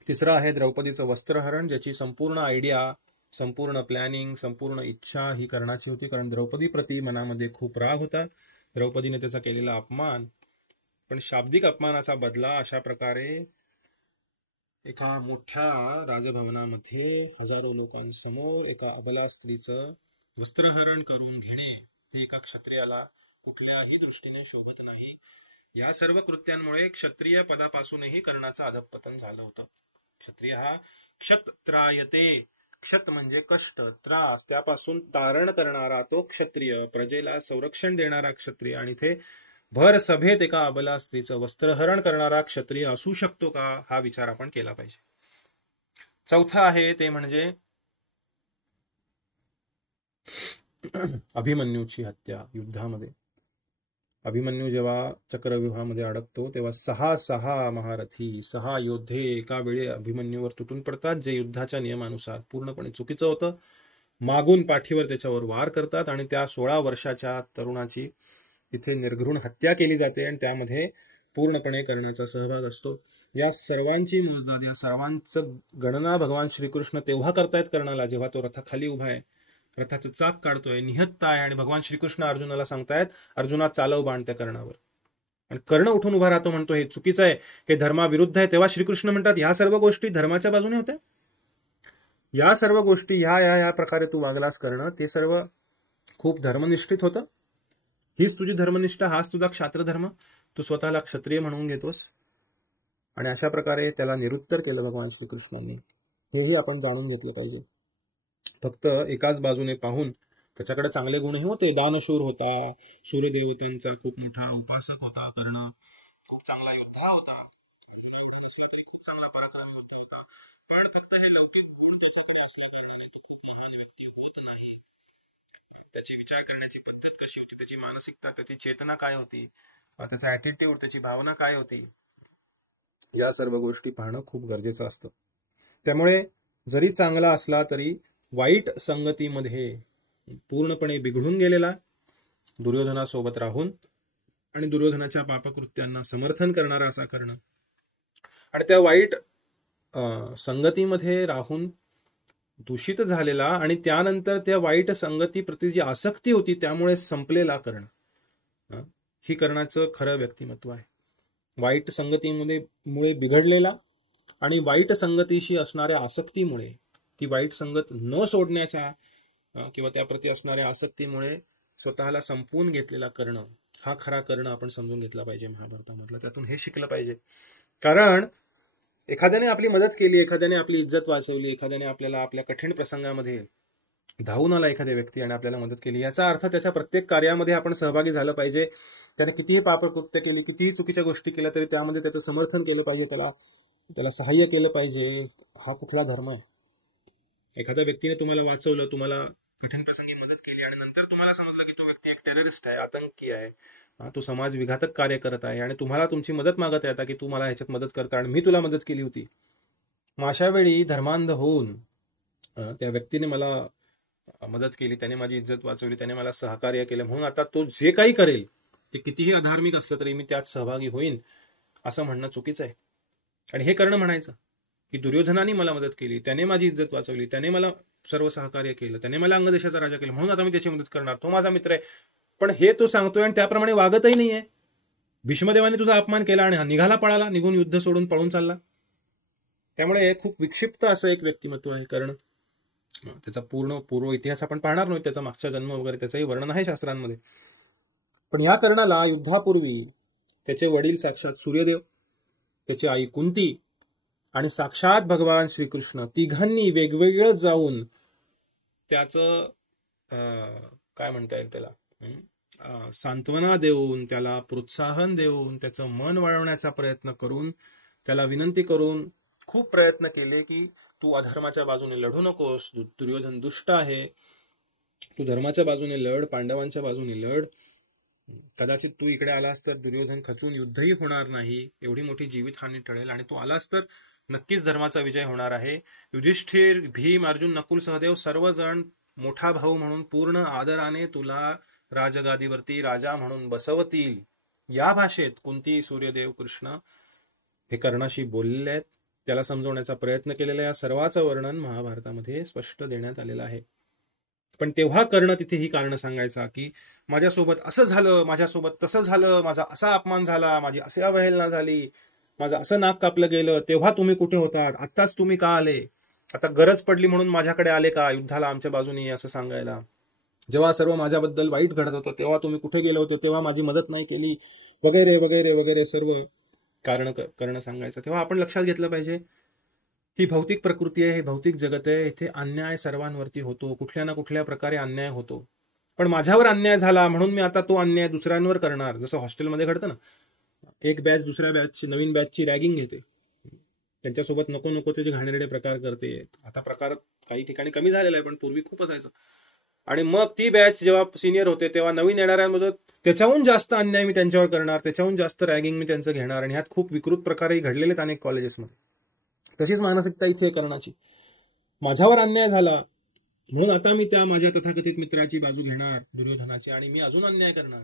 तिसरं आहे द्रौपदीचं वस्त्रहरण, ज्याची संपूर्ण आयडिया, संपूर्ण प्लॅनिंग, संपूर्ण इच्छा ही कर्णाची होती, कारण द्रौपदी प्रति मनामध्ये खूप राग होता. द्रौपदीने त्याचा केलेला अपमान, पण शाब्दिक अपमानाचा बदला अशा प्रकारे एका मोठ्या राजभवनामध्ये हजारो लोकांसमोर एका अबला स्त्रीचं वस्त्रहरण करून घेणे, हे एका क्षत्रियाला कुठल्याही दृष्टीने शोभत नाही. या सर्व कृत्यांमुळे क्षत्रिय पदापासूनही कर्णाचं अधःपतन झालं होतं. क्षत्रिय हा क्षत्रायते, क्षत म्हणजे कष्ट, त्रास, त्यापासून तारण करणारा तो क्षत्रिय, प्रजेला संरक्षण देणारा क्षत्रिय. आणि ते भर सभेत एका अबला स्त्रीचं वस्त्रहरण करणारा क्षत्रिय असू शकतो का, हा विचार आपण केला पाहिजे. चौथं आहे ते म्हणजे अभिमन्यूची हत्या युद्धामध्ये. अभिमन्यू जेव्हा चक्रव्यूहामध्ये अडकतो तेव्हा 6 महारथी, 6 योद्धे एका वेळी अभिमन्यूवर तुटून पडतात, जे युद्धाच्या नियमानुसार पूर्णपणे चुकीचं होतं. मागून पाठीवर त्याच्यावर वार करतात आणि त्या 16 वर्षाच्या तरुणाची तिथे निर्घृण हत्या केली जाते, आणि त्यामध्ये पूर्णपणे कर्णाचा सहभाग असतो. या सर्वांची मोजदाद, या सर्वांचं गणना भगवान श्रीकृष्ण तेव्हा करतायत कर्णाला, जेव्हा तो रथाखाली उभा आहे, रथाचं चाक काढतोय, निहत्ता आहे, आणि भगवान श्रीकृष्ण अर्जुनाला सांगतायत, अर्जुना चालव बाण त्या कर्णावर. आणि कर्ण उठून उभा राहतो, म्हणतो हे चुकीचं आहे, हे धर्माविरुद्ध आहे. तेव्हा श्रीकृष्ण म्हणतात ह्या सर्व गोष्टी धर्माच्या बाजूने होत्या, या सर्व गोष्टी ह्या प्रकारे तू वागलास कर्ण, ते सर्व खूप धर्मनिष्ठित होतं. हीच तुझी धर्मनिष्ठा, हाच तुझा क्षात्रधर्म, तू स्वतःला क्षत्रिय म्हणून घेतोस. आणि अशा प्रकारे त्याला निरुत्तर केलं भगवान श्रीकृष्णांनी. हेही आपण जाणून घेतलं पाहिजे. फक्त एकाच बाजूने पाहून त्याच्याकडे चांगले गुणही होते. दानशूर होता, सूर्यदेवतांचा खूप मोठा उपासक होता, कर्ण खूप चांगला योद्धा होता, तरी खूप चांगला पराक्रमी होता. पण फक्त हे लौकिक गुण त्याच्याकडे असल्या कारणाने तो खूप महान व्यक्ती होत नाही. त्याची विचार करण्याची पद्धत कशी होती, त्याची मानसिकता, त्याची चेतना काय होती, त्याचा ऍटिट्यूड, त्याची भावना काय होती, या सर्व गोष्टी पाहणं खूप गरजेचं असतं. त्यामुळे जरी चांगला असला तरी वाईट संगतीमध्ये पूर्णपणे बिघडून गेलेला, दुर्योधनासोबत राहून आणि दुर्योधनाच्या पापकृत्यांना समर्थन करणारा असा करणं, आणि त्या वाईट संगतीमध्ये राहून दूषित झालेला आणि त्यानंतर त्या वाईट संगतीप्रती जी आसक्ती होती त्यामुळे संपलेला करणं, ही कर्णाचं खरं व्यक्तिमत्व आहे. वाईट संगतीमुळे बिघडलेला आणि वाईट संगतीशी असणाऱ्या आसक्तीमुळे, ती वाईट संगत न सोडण्याच्या किंवा त्याप्रती असणाऱ्या आसक्तीमुळे स्वतःला संपवून घेतलेला कर्ण, हा खरा कर्ण आपण समजून घेतला पाहिजे महाभारतामधला. त्यातून हे शिकलं पाहिजे. कारण एखाद्याने आपली मदत केली, एखाद्याने आपली इज्जत वाचवली, एखाद्याने आपल्याला आपल्या कठीण प्रसंगामध्ये धावून आला एखाद्या व्यक्ती आणि आपल्याला मदत केली, याचा अर्थ त्याच्या प्रत्येक कार्यामध्ये आपण सहभागी झालं पाहिजे. त्याने कितीही पापकृत्य केली, कितीही चुकीच्या गोष्टी केल्या तरी त्यामध्ये त्याचं समर्थन केलं पाहिजे, त्याला सहाय्य केलं पाहिजे. हा कुठला धर्म आहे? एखाद्या व्यक्तीने तुम्हाला वाचवलं, तुम्हाला कठीण प्रसंगी मदत केली आणि नंतर तुम्हाला समजलं की तो व्यक्ती एक टेररिस्ट आहे, आतंकी आहे, तो समाज विघातक कार्य करत आहे आणि तुम्हाला तुमची मदत मागत आहे की तू मला ह्याच्यात मदत करता आणि मी तुला मदत केली होती. मग अशा वेळी धर्मांध होऊन त्या व्यक्तीने मला मदत केली, त्याने माझी इज्जत वाचवली, त्याने मला सहकार्य केलं म्हणून आता तो जे काही करेल ते कितीही अधार्मिक असलं तरी मी त्यात सहभागी होईन, असं म्हणणं चुकीचं आहे. आणि हे करणं म्हणायचं की दुर्योधनाने मला मदत केली, त्याने माझी इज्जत वाचवली, त्याने मला सर्व सहकार्य केलं, त्याने मला अंगदेशाचा राजा केलं म्हणून आता मी त्याची मदत करणार, तो माझा मित्र आहे. पण हे तो सांगतोय आणि त्याप्रमाणे वागतही नाहीये. भीष्मदेवाने तुझा अपमान केला आणि हा निघाला पळाला, निघून युद्ध सोडून पळून चालला. त्यामुळे खूप विक्षिप्त असं एक व्यक्तिमत्व आहे कर्ण. त्याचा पूर्व इतिहास आपण पाहणार नाही, त्याचा मागचा जन्म वगैरे त्याचंही वर्णन आहे शास्त्रांमध्ये. पण या कर्णाला युद्धापूर्वी त्याचे वडील साक्षात सूर्यदेव, त्याची आई कुंती आणि साक्षात भगवान श्रीकृष्ण तिघांनी वेगवेगळं जाऊन त्याचं काय म्हणता येईल त्याला सांत्वना देऊन, त्याला प्रोत्साहन देऊन, त्याचं मन वळवण्याचा प्रयत्न करून, त्याला विनंती करून खूप प्रयत्न केले की तू अधर्माच्या बाजूने लढू नकोस, दुर्योधन दुष्ट आहे, तू धर्माच्या बाजूने लढ, पांडवांच्या बाजूने लढ. कदाचित तू इकडे आलास तर दुर्योधन खचून युद्धही होणार नाही, एवढी मोठी जीवितहानी टळेल, आणि तू आलास तर नक्कीच धर्माचा विजय होणार आहे. युधिष्ठिर, भीम, अर्जुन, नकुल, सहदेव सर्वजण मोठा भाऊ म्हणून पूर्ण आदराने तुला राजगादीवरती राजा म्हणून बसवतील. या भाषेत कुंती, सूर्यदेव, कृष्ण हे कर्णाशी बोललेले आहेत, त्याला समजवण्याचा प्रयत्न केलेला. या सर्वाचं वर्णन महाभारतामध्ये स्पष्ट देण्यात आलेलं आहे. पण तेव्हा कर्ण तिथे ही कारण सांगायचा की माझ्यासोबत असं झालं, माझ्यासोबत तसं झालं, माझा असा अपमान झाला, माझी अशी अवहेलना झाली, माझं असं नाक कापलं गेलं, तेव्हा तुम्ही कुठे होतात, आत्ताच तुम्ही का आले, आता गरज पडली म्हणून माझ्याकडे आले का युद्धाला आमच्या बाजूने, असं सांगायला. जेव्हा सर्व माझ्याबद्दल वाईट घडत होतं तेव्हा तुम्ही कुठे गेले होते, तेव्हा माझी मदत नाही केली, वगैरे वगैरे वगैरे सर्व कारण करणं सांगायचं. तेव्हा आपण लक्षात घेतलं पाहिजे ही भौतिक प्रकृती आहे, हे भौतिक जगत आहे, इथे अन्याय सर्वांवरती होतो, कुठल्या ना कुठल्या प्रकारे अन्याय होतो. पण माझ्यावर अन्याय झाला म्हणून मी आता तो अन्याय दुसऱ्यांवर करणार. जसं हॉस्टेलमध्ये घडतं ना, एक बॅच दुसऱ्या बॅचची, नवीन बॅचची रॅगिंग घेते, त्यांच्यासोबत नको नको ते जे घाणेरडे प्रकार करते. आता प्रकार काही ठिकाणी कमी झालेला आहे पण पूर्वी खूप असायचं. आणि मग ती बॅच जेव्हा सिनियर होते तेव्हा नवीन येणाऱ्यांमध्ये त्याच्याहून जास्त अन्याय मी त्यांच्यावर करणार, त्याच्याहून जास्त रॅगिंग मी त्यांचं घेणार. आणि ह्यात खूप विकृत प्रकारही घडलेले आहेत अनेक कॉलेजेसमध्ये. तशीच मानसिकता इथे करण्याची, माझ्यावर अन्याय झाला म्हणून आता मी त्या माझ्या तथाकथित मित्राची बाजू घेणार दुर्योधनाची आणि मी अजून अन्याय करणार.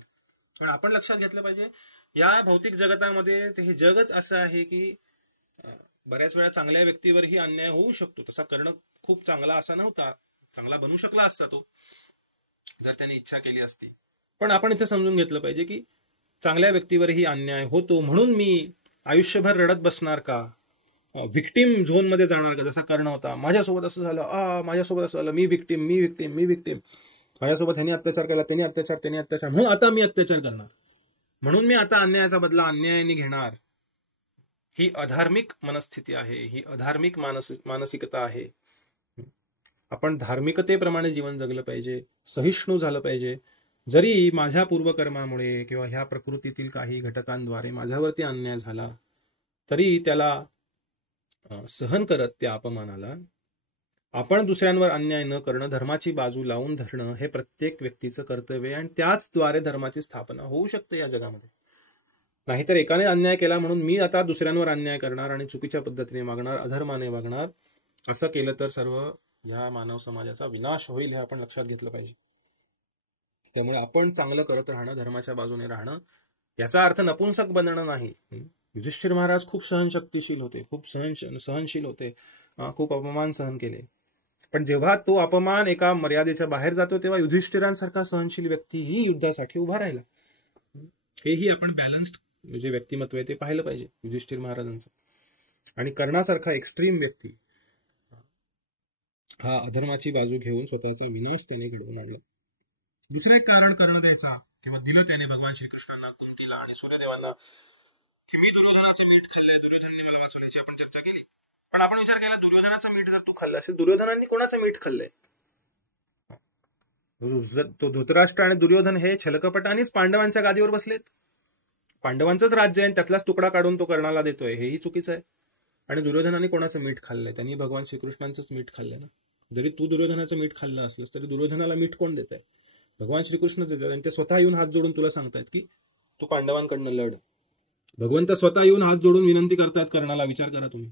पण आपण लक्षात घेतलं पाहिजे या भौतिक जगतामध्ये ते हे जगच असं आहे की बऱ्याच वेळा चांगल्या व्यक्तीवरही अन्याय होऊ शकतो. तसा कर्ण खूप चांगला असा नव्हता, चांगला बनू शकला असता तो जर त्याने इच्छा केली असती. पण आपण इथे समजून घेतलं पाहिजे की चांगल्या व्यक्तीवरही अन्याय होतो म्हणून मी आयुष्यभर रडत बसणार का, व्हिक्टीम झोन मध्ये जाणार का, जसा कर्ण होता, माझ्यासोबत असं झालं, माझ्यासोबत असं झालं, मी व्हिक्टीम. माझ्यासोबत ह्याने अत्याचार केला, त्याने अत्याचार, म्हणून आता मी अत्याचार करणार, म्हणून मी आता अन्यायाचा बदला अन्यायाने घेणार. ही अधार्मिक मनस्थिती आहे, ही अधार्मिक मानसिकता आहे. आपण धार्मिकतेप्रमाणे जीवन जगलं पाहिजे, सहिष्णू झालं पाहिजे. जरी माझ्या पूर्वकर्मामुळे किंवा ह्या प्रकृतीतील काही घटकांद्वारे माझ्यावरती अन्याय झाला, तरी त्याला सहन करत त्या अपमानाला आपण दुसऱ्यांवर अन्याय न करणं, धर्माची बाजू लावून धरणं हे प्रत्येक व्यक्तीचं कर्तव्य आहे. आणि त्याचद्वारे धर्माची स्थापना होऊ शकते या जगामध्ये. नाहीतर एकाने अन्याय केला म्हणून मी आता दुसऱ्यांवर अन्याय करणार आणि चुकीच्या पद्धतीने वागणार, अधर्माने वागणार, असं केलं तर सर्व ह्या मानव समाजाचा विनाश होईल, हे आपण लक्षात घेतलं पाहिजे. त्यामुळे आपण चांगलं करत राहणं, धर्माच्या बाजूने राहणं, याचा अर्थ नपुंसक बनणं नाही. युधिष्ठिर महाराज खूप सहनशक्तीशील होते, खूप सहनशील होते, खूप अपमान सहन केले. पण जेव्हा तो अपमान एका मर्यादेच्या बाहेर जातो, तेव्हा युधिष्ठिरांसारखा सहनशील व्यक्तीही युद्धासाठी उभा राहिला. हेही आपण बॅलन्स्ड जे व्यक्तिमत्व आहे ते पाहिलं पाहिजे युधिष्ठिर महाराजांचं. आणि कर्णासारखा एक्स्ट्रीम व्यक्ती हा अधर्माची बाजू घेऊन स्वतःचा विनाश त्याने घडवून आणला. दुसरं एक कारण कर्ण द्यायचा किंवा दिलं त्याने भगवान श्रीकृष्णांना, कुंतीला आणि सूर्यदेवांना, की मी दुर्योधनाचं मीठ खाल्लंय, दुर्योधनाने मला वाचवण्याची आपण चर्चा केली. पण आपण विचार केला, दुर्योधनाचं मीठ जर तू खाल्लं असेल, दुर्योधनांनी कोणाचं मीठ खाल्लंय? तो धृतराष्ट्र आणि दुर्योधन हे छलकपटानेच पांडवांच्या गादीवर बसलेत. पांडवांचंच राज्य आहे, त्यातलाच तुकडा काढून तो कर्णाला देतोय, हेही चुकीचं आहे. आणि दुर्योधनाने कोणाचं मीठ खाल्लंय? त्यांनी भगवान श्रीकृष्णांचंच मीठ खाल्लंय ना. जरी तू दुर्योधनाचं मीठ खाल्लं असलंस तरी दुर्योधनाला मीठ कोण देत आहे? भगवान श्रीकृष्णच देतात. आणि ते स्वतः येऊन हात जोडून तुला सांगतायत की तू पांडवांकडनं लढ. भगवंत स्वतः येऊन हात जोडून विनंती करतायत कर्णाला, विचार करा तुम्ही.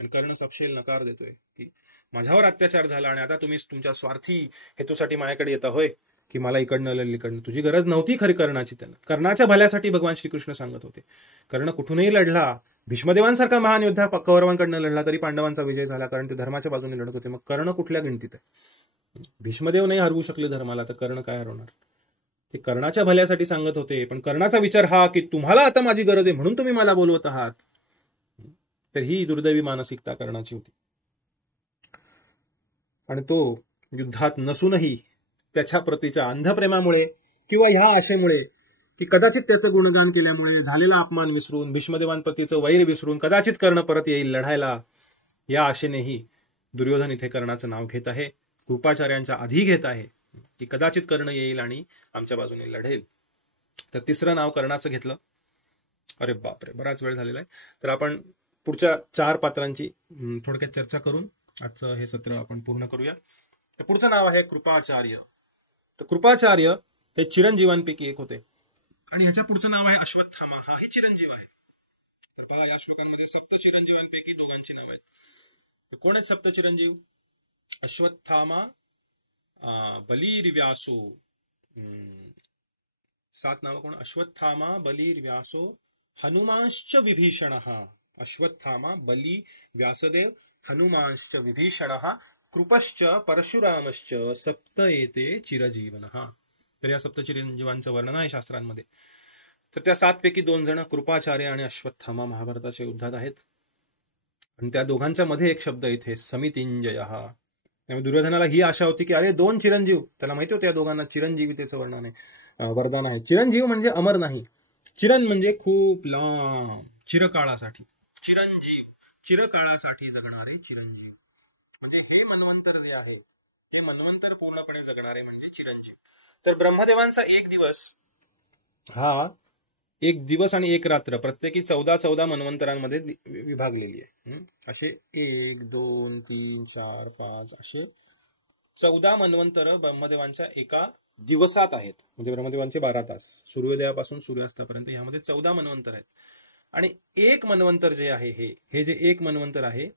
आणि कर्ण सपशेल नकार देतोय की माझ्यावर अत्याचार झाला आणि आता तुम्ही तुमच्या स्वार्थी हेतूसाठी माझ्याकडे येता होय, की मला इकडनं लढलीकडनं. तुझी गरज नव्हती खरी कर्णाची. त्यांना कर्णाच्या भल्यासाठी भगवान श्रीकृष्ण सांगत होते. कर्ण कुठूनही लढला, भीष्मदेवांसारखा महान योद्धा कौरवांकडनं लढला तरी पांडवांचा विजय झाला, कारण ते धर्माच्या बाजूने लढत होते. मग कर्ण कुठल्या गणतीत आहे? भीष्मदेव नाही हरवू शकले धर्माला, तर कर्ण काय हरवणार? ते कर्णाच्या भल्यासाठी सांगत होते. पण कर्णाचा विचार हा की तुम्हाला आता माझी गरज आहे म्हणून तुम्ही मला बोलवत आहात. तर ही दुर्दैवी मानसिकता कर्णाची होती. आणि तो युद्धात नसूनही त्याच्या प्रतीच्या अंधप्रेमामुळे किंवा ह्या आशेमुळे की कदाचित त्याचं गुणगान केल्यामुळे झालेला अपमान विसरून, भीष्मदेवांप्रतीचं वैर विसरून कदाचित कर्ण परत येईल लढायला, या आशेनेही दुर्योधन इथे कर्णाचं नाव घेत आहे, कृपाचार्यांच्या आधी घेत आहे की कदाचित कर्ण येईल आणि आमच्या बाजूने लढेल. तर तिसरं नाव कर्णाचं घेतलं. अरे बापरे, बराच वेळ झालेला आहे. तर आपण पुढच्या 4 पात्रांची थोडक्यात चर्चा करून आजचं हे सत्र आपण पूर्ण करूया. तर पुढचं नाव आहे कृपाचार्य. तर कृपाचार्य हे चिरंजीवांपैकी एक होते. आणि ह्याच्या पुढचं नाव आहे अश्वत्थामा, हाही चिरंजीव आहे. तर पहा, या श्लोकांमध्ये सप्त चिरंजीवांपैकी दोघांची नाव आहेत. तर कोण आहेत सप्त चिरंजीव? अश्वत्थामा, बलिर्व्यासो. 7 नाव कोण? अश्वत्थामा, बलिर्व्यासो, हनुमांश्च विभीषणः. अश्वत्थामा, बली, व्यासदेव, हनुमांश्च विभीषणः, कृपश्च परशुरामश्च, सप्त एते चिरजीवनः. तर या सप्त चिरंजीवांचं वर्णन आहे शास्त्रांमध्ये. तर त्या 7 पैकी 2 जण कृपाचार्य आणि अश्वत्थामा महाभारताच्या युद्धात आहेत. आणि त्या दोघांच्या मध्ये एक शब्द इथे समितिंजयः. त्यामुळे दुर्योधनाला ही आशा होती की अरे 2 चिरंजीव, त्याला माहिती होतं या दोघांना चिरंजीवितेचं वर्णन आहे, वरदान आहे. चिरंजीव म्हणजे अमर नाही, चिरन म्हणजे खूप लांब, चिरकाळासाठी. चिरंजीव चिरकाळासाठी जगणारे चिरंजीव, म्हणजे हे मनवंतर जे आहे हे मनवंतर पूर्णपणे जगणारे म्हणजे चिरंजीव. तर ब्रह्मदेवांचा एक दिवस हा 1 दिवस आणि 1 रात्र प्रत्येकी 14 मनवंतरांमध्ये विभागलेली आहे. असे 1 2 3 4 5 असे 14 मनवंतर ब्रह्मदेवांच्या एका दिवसात आहेत. म्हणजे ब्रह्मदेवांचे 12 तास, सूर्योदयापासून सूर्यास्तापर्यंत यामध्ये 14 मनवंतर आहेत. आणि एक मनवंतर जे आहे हे जे एक मनवंतर आहे,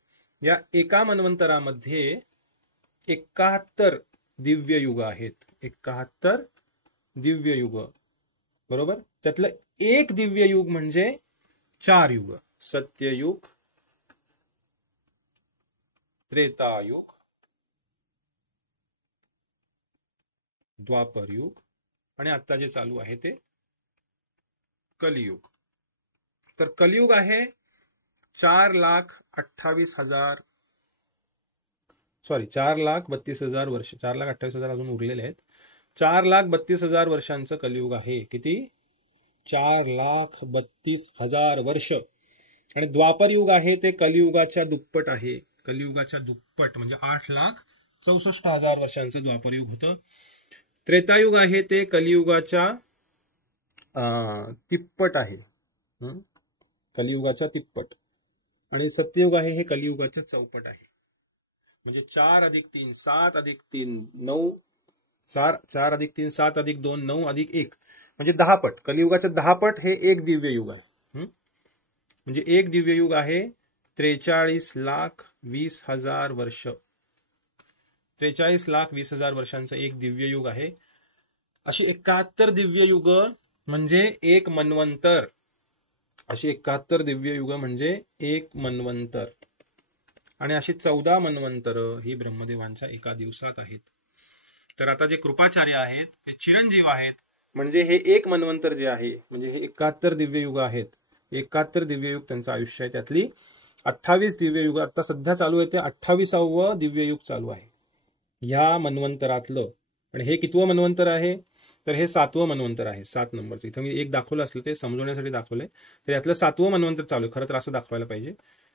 या एका मनवंतरामध्ये 71 दिव्य युग आहेत. 71 दिव्य युग, बरोबर. त्यातलं एक दिव्य युग म्हणजे 4 युग: सत्ययुग, त्रेतायुग, द्वापर युग आणि आता जे चालू आहे ते कलियुग. तर कलियुग आहे 4,32,000 वर्ष. 4,28,000 अजून उरलेले आहेत. 4,32,000 वर्षांचं कलियुग आहे. किती? 4,32,000 वर्ष. आणि द्वापर युग आहे ते कलियुगाच्या दुप्पट आहे. कलियुगाच्या दुप्पट म्हणजे 8,64,000 वर्षांचं द्वापर युग होतं. त्रेतायुग आहे ते कलियुगाच्या तिप्पट आहे. कलियुगाच्या तिप्पट. आणि सत्ययुग आहे हे कलियुगाच्या चौपट आहे. म्हणजे 4 अधिक 3 7 अधिक 3 9 4 अधिक 3 7 अधिक 2 9 अधिक 1 म्हणजे 10 पट. कलियुगाच्या 10 पट हे एक दिव्य युग आहे. म्हणजे एक दिव्य युग आहे 43,20,000 वर्ष. 43,20,000 वर्षांचं एक दिव्य युग आहे. अशी 71 दिव्य युग म्हणजे एक मन्वंतर. अशी 71 दिव्य युग म्हणजे एक मन्वंतर. आणि अशी 14 मन्वंतर ही ब्रह्मदेवांच्या एका दिवसात आहेत. तर आता जे कृपाचार्य आहेत ते चिरंजीव आहेत. म्हणजे हे एक मन्वंतर जे आहे म्हणजे हे 71 दिव्य युग आहेत. 71 दिव्य युग त्यांचं आयुष्य आहे. त्यातली 28 दिव्य युग आता सध्या चालू आहे ते 28वं दिव्य युग चालू आहे ह्या मन्वंतरातलं. आणि हे कितवं मन्वंतर आहे? तर हे 7वं मन्वंतर आहे. 7 नंबरचं. इथं मी एक दाखवलं असलं ते समजवण्यासाठी दाखवलंय. तर यातलं 7वं मन्वंतर चालू आहे. खरं तर असं दाखवायला पाहिजे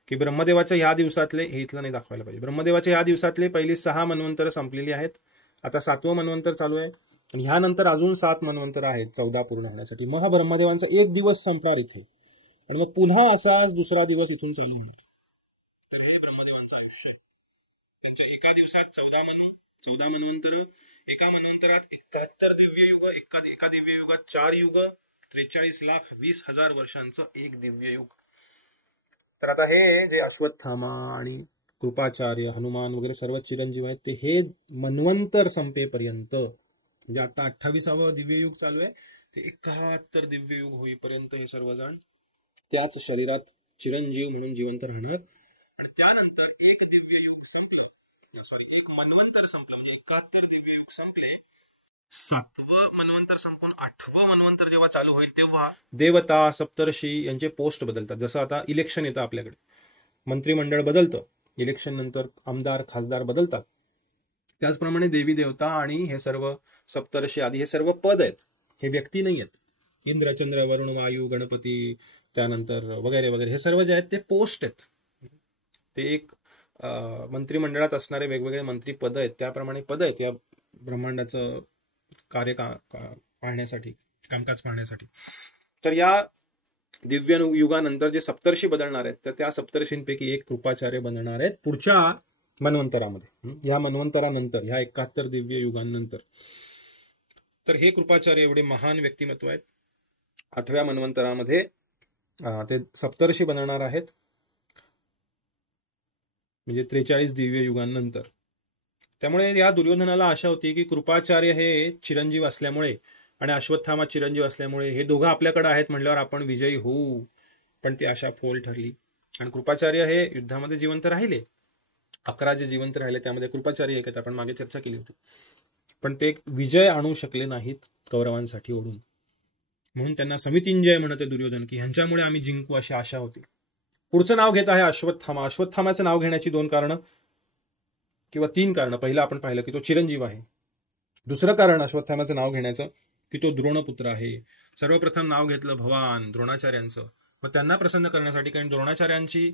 की ब्रह्मदेवाच्या ह्या दिवसातले, हे इथलं नाही दाखवायला पाहिजे. ब्रह्मदेवाच्या ह्या दिवसातले पहिली 6 मन्वंतर संपलेली आहेत. आता 7वं मन्वंतर चालू आहे. आणि ह्यानंतर अजून 7 मन्वंतर आहेत 14 पूर्ण होण्यासाठी. मग हा ब्रह्मदेवांचा एक दिवस संपणार इथे. आणि मग पुन्हा असाच दुसरा दिवस इथून चालू होईल. तर हे ब्रह्मदेवांचं आयुष्य आहे. त्यांच्या एका दिवसात 14 मन्वंतर, एका मन्वंतरात 71 दिव्य युग, एका दिव्य युगात 4 युग, 43,20,000 वर्षांचं एक दिव्य युग. तर आता हे जे अश्वत्थामा आणि कृपाचार्य, हनुमान वगैरे सर्व चिरंजीव आहेत ते हे मन्वंतर संपेपर्यंत, म्हणजे आता 28वं दिव्य युग चालू आहे, ते 71 दिव्य युग होईपर्यंत हे सर्वजण त्याच शरीरात चिरंजीव म्हणून जिवंत राहणार. आणि त्यानंतर एक दिव्य युग संपलं, एक मन्वंतर संपलं, म्हणजे 71 दिव्य युग संपले. 7वं मन्वंतर संपून 8वं मन्वंतर जेव्हा चालू होईल तेव्हा देवता, सप्तर्षी यांचे पोस्ट बदलतात. जसं आता इलेक्शन येतं आपल्याकडे, मंत्रिमंडळ बदलतं, इलेक्शन नंतर आमदार खासदार बदलतात, त्याचप्रमाणे देवी देवता आणि हे सर्व सप्तर्षी आदी हे सर्व पद आहेत, हे व्यक्ती नाही आहेत. इंद्र, चंद्र, वरुण, वायू, गणपती, त्यानंतर वगैरे वगैरे हे सर्व जे आहेत ते पोस्ट आहेत. ते एक मंत्रिमंडळात असणारे वेगवेगळे मंत्री पद आहेत, त्याप्रमाणे पद आहेत या ब्रह्मांडाचं कार्य पाहण्यासाठी, कामकाज पाहण्यासाठी. तर या दिव्य युगानंतर जे सप्तर्षी बदलणार आहेत, तर त्या सप्तर्षींपैकी एक कृपाचार्य बनणार आहेत पुढच्या मन्वंतरामध्ये. या मन्वंतरानंतर, ह्या 71 दिव्य युगांनंतर. तर हे कृपाचार्य एवढे महान व्यक्तिमत्व आहेत. 8व्या मन्वंतरामध्ये ते सप्तर्षी बनणार आहेत, म्हणजे 43 दिव्य युगांनंतर. त्यामुळे या दुर्योधनाला आशा होती की कृपाचार्य हे चिरंजीव असल्यामुळे आणि अश्वत्थामा चिरंजीव असल्यामुळे हे दोघं आपल्याकडे आहेत म्हटल्यावर आपण विजयी होऊ. पण ती आशा फोल ठरली. आणि कृपाचार्य हे युद्धामध्ये जिवंत राहिले. 11 जे जिवंत राहिले त्यामध्ये कृपाचार्य एक आहेत, आपण मागे चर्चा केली होती. पण ते विजय आणू शकले नाहीत कौरवांसाठी ओढून. म्हणून त्यांना समितिंजय म्हणते दुर्योधन की ह्यांच्यामुळे आम्ही जिंकू अशी आशा होती. पुढचं नाव घेत आहे अश्वत्थामा. अश्वत्थामाचं नाव घेण्याची 2 कारणं किंवा 3 कारणं. पहिलं आपण पाहिलं की तो चिरंजीव आहे. दुसरं कारण अश्वत्थामाचं नाव घेण्याचं की तो द्रोणपुत्र आहे. सर्वप्रथम नाव घेतलं भगवान द्रोणाचार्यांचं, मग त्यांना प्रसन्न करण्यासाठी, कारण द्रोणाचार्यांची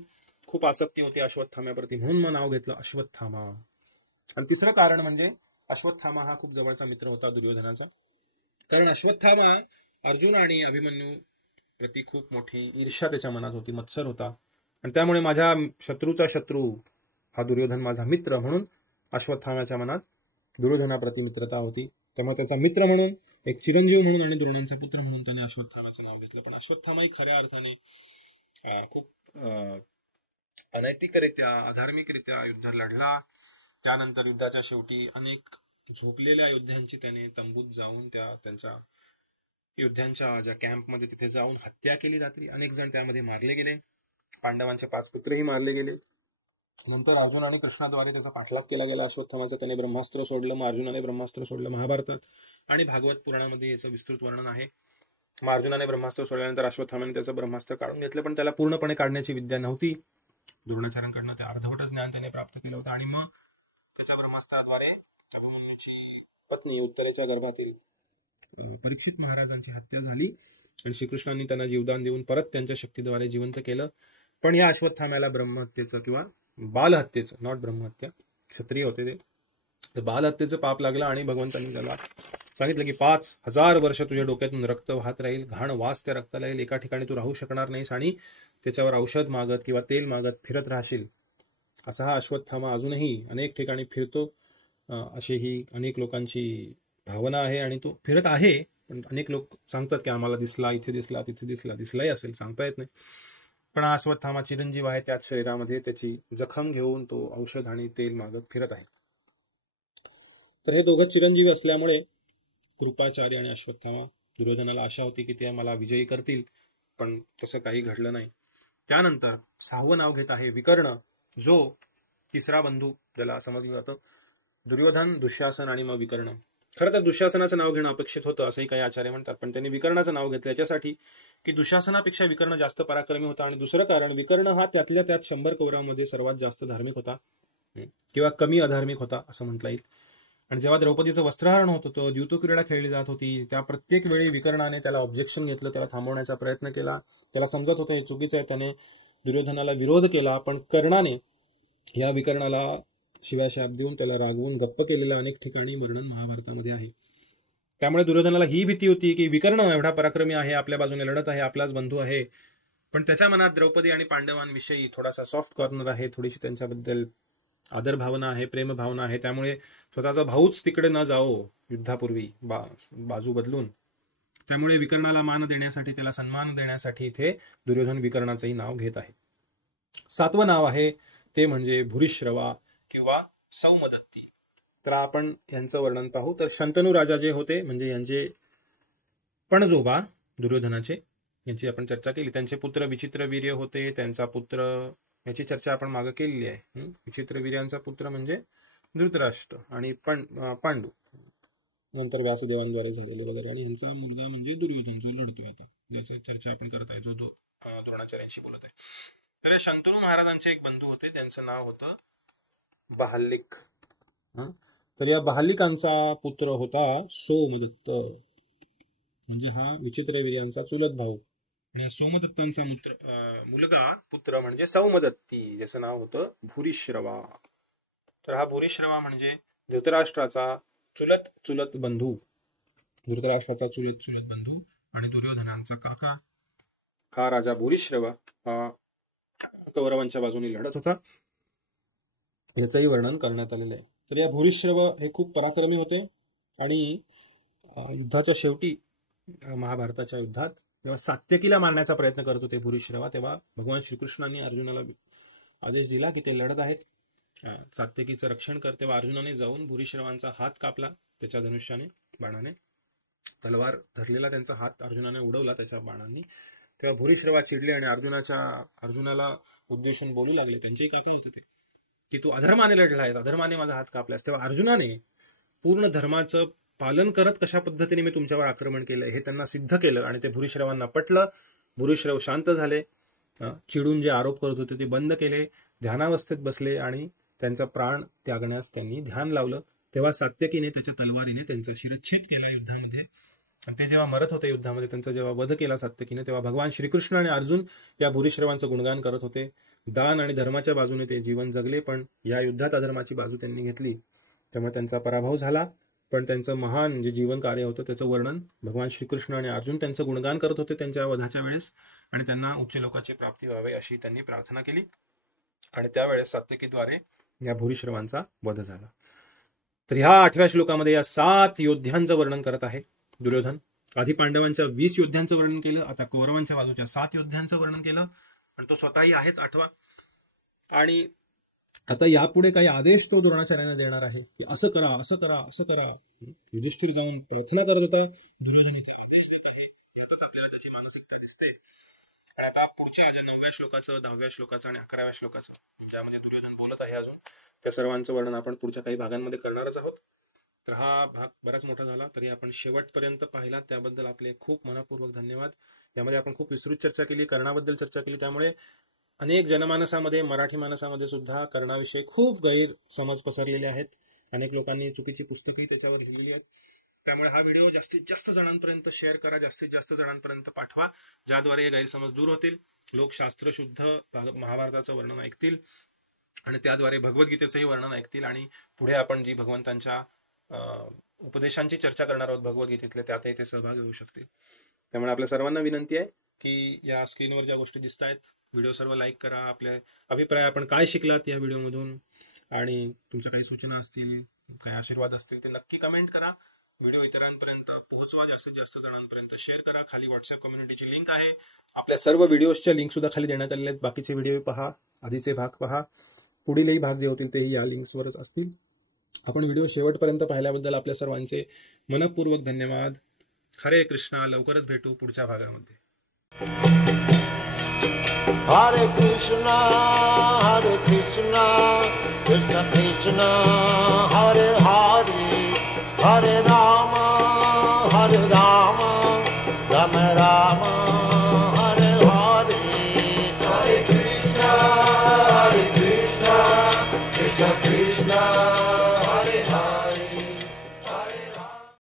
खूप आसक्ती होती अश्वत्थाम्याप्रती, म्हणून मग नाव घेतलं अश्वत्थामा. आणि तिसरं कारण म्हणजे अश्वत्थामा हा खूप जवळचा मित्र होता दुर्योधनाचा. कारण अश्वत्थामा अर्जुन आणि अभिमन्यू प्रति खूप मोठी ईर्ष्या त्याच्या मनात होती, मत्सर होता. आणि त्यामुळे माझ्या शत्रूचा शत्रू हा दुर्योधन माझा मित्र म्हणून अश्वत्थामाच्या मनात दुर्योधनाप्रती मित्रता होती. त्यामुळे त्याचा मित्र म्हणून, एक चिरंजीव म्हणून आणि द्रोणांचा पुत्र म्हणून त्याने अश्वत्थामाचं नाव घेतलं. पण अश्वत्थामाही खऱ्या अर्थाने खूप अनैतिकरित्या, अधार्मिकरित्या युद्ध लढला. त्यानंतर युद्धाच्या शेवटी अनेक झोपलेल्या योद्ध्यांची त्याने तंबूत जाऊन त्यांच्या योद्ध्यांच्या ज्या कॅम्पमध्ये तिथे जाऊन हत्या केली रात्री. अनेक जण त्यामध्ये मारले गेले. पांडवांचे 5 पुत्रही मारले गेले. नंतर अर्जुन आणि कृष्णाद्वारे त्याचा पाठलाग केला गेला अश्वत्थामाचा. त्याने ब्रह्मास्त्र सोडलं, मग अर्जुनाने ब्रह्मास्त्र सोडलं. महाभारतात आणि भागवत पुराणामध्ये याचं विस्तृत वर्णन आहे. मग अर्जुनाने ब्रह्मास्त्र सोडल्यानंतर अश्वत्थामाने त्याचं ब्रह्मास्त्र काढून घेतलं, पण त्याला पूर्णपणे काढण्याची विद्या नव्हती. द्रोणाचार्यांकडनं ते अर्धवटच ज्ञान त्याने प्राप्त केलं होतं. आणि मग त्याच्या ब्रह्मास्त्राद्वारे अभिमन्यूची पत्नी उत्तरेच्या गर्भातील परीक्षित महाराजांची हत्या झाली आणि श्रीकृष्णांनी त्यांना जीवदान देऊन परत त्यांच्या शक्तीद्वारे जिवंत केलं. पण या अश्वत्थाम्याला ब्रह्महत्येचं किंवा बालहत्येचं, नॉट ब्रह्महत्या, क्षत्रिय होते ते, तर बालहत्येचं पाप लागलं आणि भगवंतांनी त्याला सांगितलं की 5000 वर्ष तुझ्या डोक्यातून रक्त वाहत राहील, घाण वास त्या रक्ताला येईल, एका ठिकाणी तू राहू शकणार नाहीस आणि त्याच्यावर औषध मागत किंवा तेल मागत फिरत राहशील. असा हा अश्वत्थामा अजूनही अनेक ठिकाणी फिरतो, अशी ही अनेक लोकांची भावना आहे आणि तो फिरत आहे. पण अनेक लोक सांगतात की आम्हाला दिसला, इथे दिसला, तिथे दिसला, दिसलाही असेल, सांगता येत नाही. पण हा अश्वत्थामा चिरंजीव आहे, त्याच शरीरामध्ये त्याची जखम घेऊन तो औषध आणि तेल मागत फिरत आहे. तर हे दोघं चिरंजीवी असल्यामुळे कृपाचार्य आणि अश्वत्थामा, दुर्योधनाला आशा होती की ते मला विजयी करतील, पण तसं काही घडलं नाही. त्यानंतर 6वं नाव घेत आहे विकर्ण, जो तिसरा बंधू ज्याला समजलं जातं. दुर्योधन, दुःशासन आणि मग विकर्ण. खरं तर दुःशासनाचं नाव घेणं अपेक्षित होतं असंही काही आचार्य म्हणतात, पण त्यांनी विकर्णाचं नाव घेतलं याच्यासाठी की दुःशासनापेक्षा विकर्ण जास्त पराक्रमी होता. आणि दुसरं कारण, विकर्ण हा त्यातल्या त्यात 100 कौरवांमध्ये सर्वात जास्त धार्मिक होता किंवा कमी अधार्मिक होता असं म्हटलं येईल. आणि जेव्हा द्रौपदीचं वस्त्रहरण होत होतं, द्यूतक्रीडा खेळली जात होती, त्या प्रत्येक वेळी विकर्णाने त्याला ऑब्जेक्शन घेतलं, त्याला थांबवण्याचा प्रयत्न केला. त्याला समजत होतं हे चुकीचं आहे, त्याने दुर्योधनाला विरोध केला, पण कर्णाने या विकर्णाला शिवाशाप देऊन त्याला रागवून गप्प केलेलं अनेक ठिकाणी वर्णन महाभारतामध्ये आहे. त्यामुळे दुर्योधनाला ही भीती होती की विकर्ण एवढा पराक्रमी आहे, आपल्या बाजूने लढत आहे, आपलाच बंधू आहे, पण त्याच्या मनात द्रौपदी आणि पांडवांविषयी थोडासा सॉफ्ट कॉर्नर आहे, थोडीशी त्यांच्याबद्दल आदर भावना आहे, प्रेम भावना आहे. त्यामुळे स्वतःचा भाऊच तिकडे न जाओ युद्धापूर्वी बाजू बदलून, त्यामुळे विकर्णाला मान देण्यासाठी, त्याला सन्मान देण्यासाठी इथे दुर्योधन विकर्णाचंही नाव घेत आहे. 7वं नाव आहे ते म्हणजे भूरिश्रवा किंवा सौमदत्ती. तर आपण यांचं वर्णन पाहू. तर शंतनू राजा जे होते, म्हणजे यांचे पणजोबा दुर्योधनाचे, यांची आपण चर्चा केली. त्यांचे पुत्र विचित्रवीर्य होते, त्यांचा पुत्र, याची चर्चा आपण मागे केलेली आहे. विचित्रवीर्यांचा पुत्र म्हणजे धृतराष्ट्र आणि पांडू, नंतर व्यासदेवांद्वारे झालेले वगैरे, आणि यांचा मुलगा म्हणजे दुर्योधन जो लढतोय आता, ज्याची चर्चा आपण करत आहे, जो द्रोणाचार्यांशी बोलत आहे. तर शंतनू महाराजांचे एक बंधू होते, त्यांचं नाव होतं बहाल्लिक. तर या बहाल्लिकांचा पुत्र होता सोमदत्त, म्हणजे हा विचित्रवीर्यांचा चुलत भाऊ. आणि सोमदत्तांचा मुलगा पुत्र म्हणजे सौमदत्ती, ज्याचं नाव होतं भूरिश्रवा. तर हा भूरिश्रवा म्हणजे धृतराष्ट्राचा चुलत बंधू, धृतराष्ट्राचा चुलत बंधू आणि दुर्योधनांचा काका. हा राजा भूरिश्रवा हा कौरवांच्या बाजूने लढत होता, याचंही वर्णन करण्यात आलेलं आहे. तर या भूरिश्रव हे खूप पराक्रमी होते आणि युद्धाच्या शेवटी, महाभारताच्या युद्धात जेव्हा सात्यकीला मारण्याचा प्रयत्न करत होते भूरिश्रवा, तेव्हा भगवान श्रीकृष्णांनी अर्जुनाला आदेश दिला की ते लढत आहेत, सात्यकीचं रक्षण कर. तेव्हा अर्जुनाने जाऊन भूरिश्रवांचा हात कापला त्याच्या धनुष्याने, बाणाने, तलवार धरलेला त्यांचा हात अर्जुनाने उडवला त्याच्या बाणांनी. तेव्हा भूरिश्रवा चिडले आणि अर्जुनाला उद्देशून बोलू लागले, त्यांचेही काका होते ते, की तू अधर्माने लढला आहेस, अधर्माने माझा हात कापलास. तेव्हा अर्जुनाने पूर्ण धर्माचं पालन करत कशा पद्धतीने मी तुमच्यावर आक्रमण केलं हे त्यांना सिद्ध केलं आणि ते भूरिश्रवांना पटलं. भूरिश्रव शांत झाले, चिडून जे आरोप करत होते ते बंद केले, ध्यानावस्थेत बसले आणि त्यांचा प्राण त्यागण्यास त्यांनी ध्यान लावलं. तेव्हा सात्यकीने त्याच्या तलवारीने त्यांचा शिरच्छेद केला युद्धामध्ये. ते जेव्हा मरत होते युद्धामध्ये, त्यांचा जेव्हा वध केला सात्यकीने, तेव्हा भगवान श्रीकृष्ण आणि अर्जुन या भूरिश्रवांचं गुणगान करत होते. दान आणि धर्माच्या बाजूने ते जीवन जगले, पण या युद्धात अधर्माची बाजू त्यांनी घेतली, त्यामुळे त्यांचा पराभव झाला. पण त्यांचं महान जे जीवन कार्य होतं त्याचं वर्णन भगवान श्रीकृष्ण आणि अर्जुन त्यांचं गुणगान करत होते त्यांच्या वधाच्या वेळेस, आणि त्यांना उच्च लोकाची प्राप्ती व्हावी अशी त्यांनी प्रार्थना केली. आणि त्यावेळेस सात्यकीद्वारे या भूरिश्रवांचा वध झाला. तर ह्या 8व्या श्लोकामध्ये या 7 योद्ध्यांचं वर्णन करत आहे दुर्योधन. आधी पांडवांच्या 20 योद्ध्यांचं वर्णन केलं, आता कौरवांच्या बाजूच्या 7 योद्ध्यांचं वर्णन केलं, आणि तो स्वतःही आहेच 8वा. आणि आता यापुढे काही आदेश तो द्रोणाचार्यांना देणार आहे की असं करा, असं करा, असं करा. युधिष्ठिर जाऊन प्रार्थना करत होते, दुर्योधन इथे आदेश देत आहे. आताच आपल्याला त्याची मानसिकता दिसते. आणि आता पुढच्या 9व्या श्लोकाचं, 10व्या श्लोकाचं आणि 11व्या श्लोकाचं, ज्यामध्ये दुर्योधन बोलत आहे अजून, त्या सर्वांचं वर्णन आपण पुढच्या काही भागांमध्ये करणारच आहोत. तर हा भाग बराच मोठा झाला, तरी आपण शेवटपर्यंत पाहिला त्याबद्दल आपले खूप मनपूर्वक धन्यवाद. यामध्ये आपण खूप विस्तृत चर्चा केली, कर्णाबद्दल चर्चा केली, त्यामुळे अनेक जनमानसामध्ये, मराठी मानसामध्ये सुद्धा कर्णाविषयी खूप गैरसमज पसरलेले आहेत. अनेक लोकांनी चुकीची पुस्तकही त्याच्यावर लिहिलेली आहेत. त्यामुळे हा व्हिडिओ जास्तीत जास्त जणांपर्यंत शेअर करा, जास्तीत जास्त जणांपर्यंत पाठवा, ज्याद्वारे हे गैरसमज दूर होतील. लोक शास्त्रशुद्ध महाभारताचं वर्णन ऐकतील आणि त्याद्वारे भगवद्गीतेचंही वर्णन ऐकतील आणि पुढे आपण जी भगवंतांच्या उपदेशांची चर्चा करणार आहोत भगवद्गीतेतल्या, त्यातही ते सहभागी होऊ शकतील. त्यामुळे आपल्या सर्वांना विनंती आहे की या स्क्रीनवर ज्या गोष्टी दिसत आहेत, व्हिडिओ सर्व लाईक करा. आपले अभिप्राय, आपण काय शिकलात या व्हिडिओमधून आणि तुमच्या काही सूचना असतील, काही आशीर्वाद असतील, ते नक्की कमेंट करा. व्हिडिओ इतरांपर्यंत पोहोचवा, जास्तीत जास्त जणांपर्यंत शेअर करा. खाली व्हॉट्सअप कम्युनिटीची लिंक आहे. आपल्या सर्व व्हिडिओजच्या लिंक सुद्धा खाली देण्यात आलेले आहेत. बाकीचे व्हिडिओ पहा, आधीचे भाग पहा, पुढीलही भाग जे होतील तेही या लिंक्सवरच असतील. आपण व्हिडिओ शेवटपर्यंत पाहिल्याबद्दल आपल्या सर्वांचे मनपूर्वक धन्यवाद. हरे कृष्णा. लवकरच भेटू पुढच्या भागामध्ये. Hare Krishna, Krishna Krishna, Hare Hare, Hare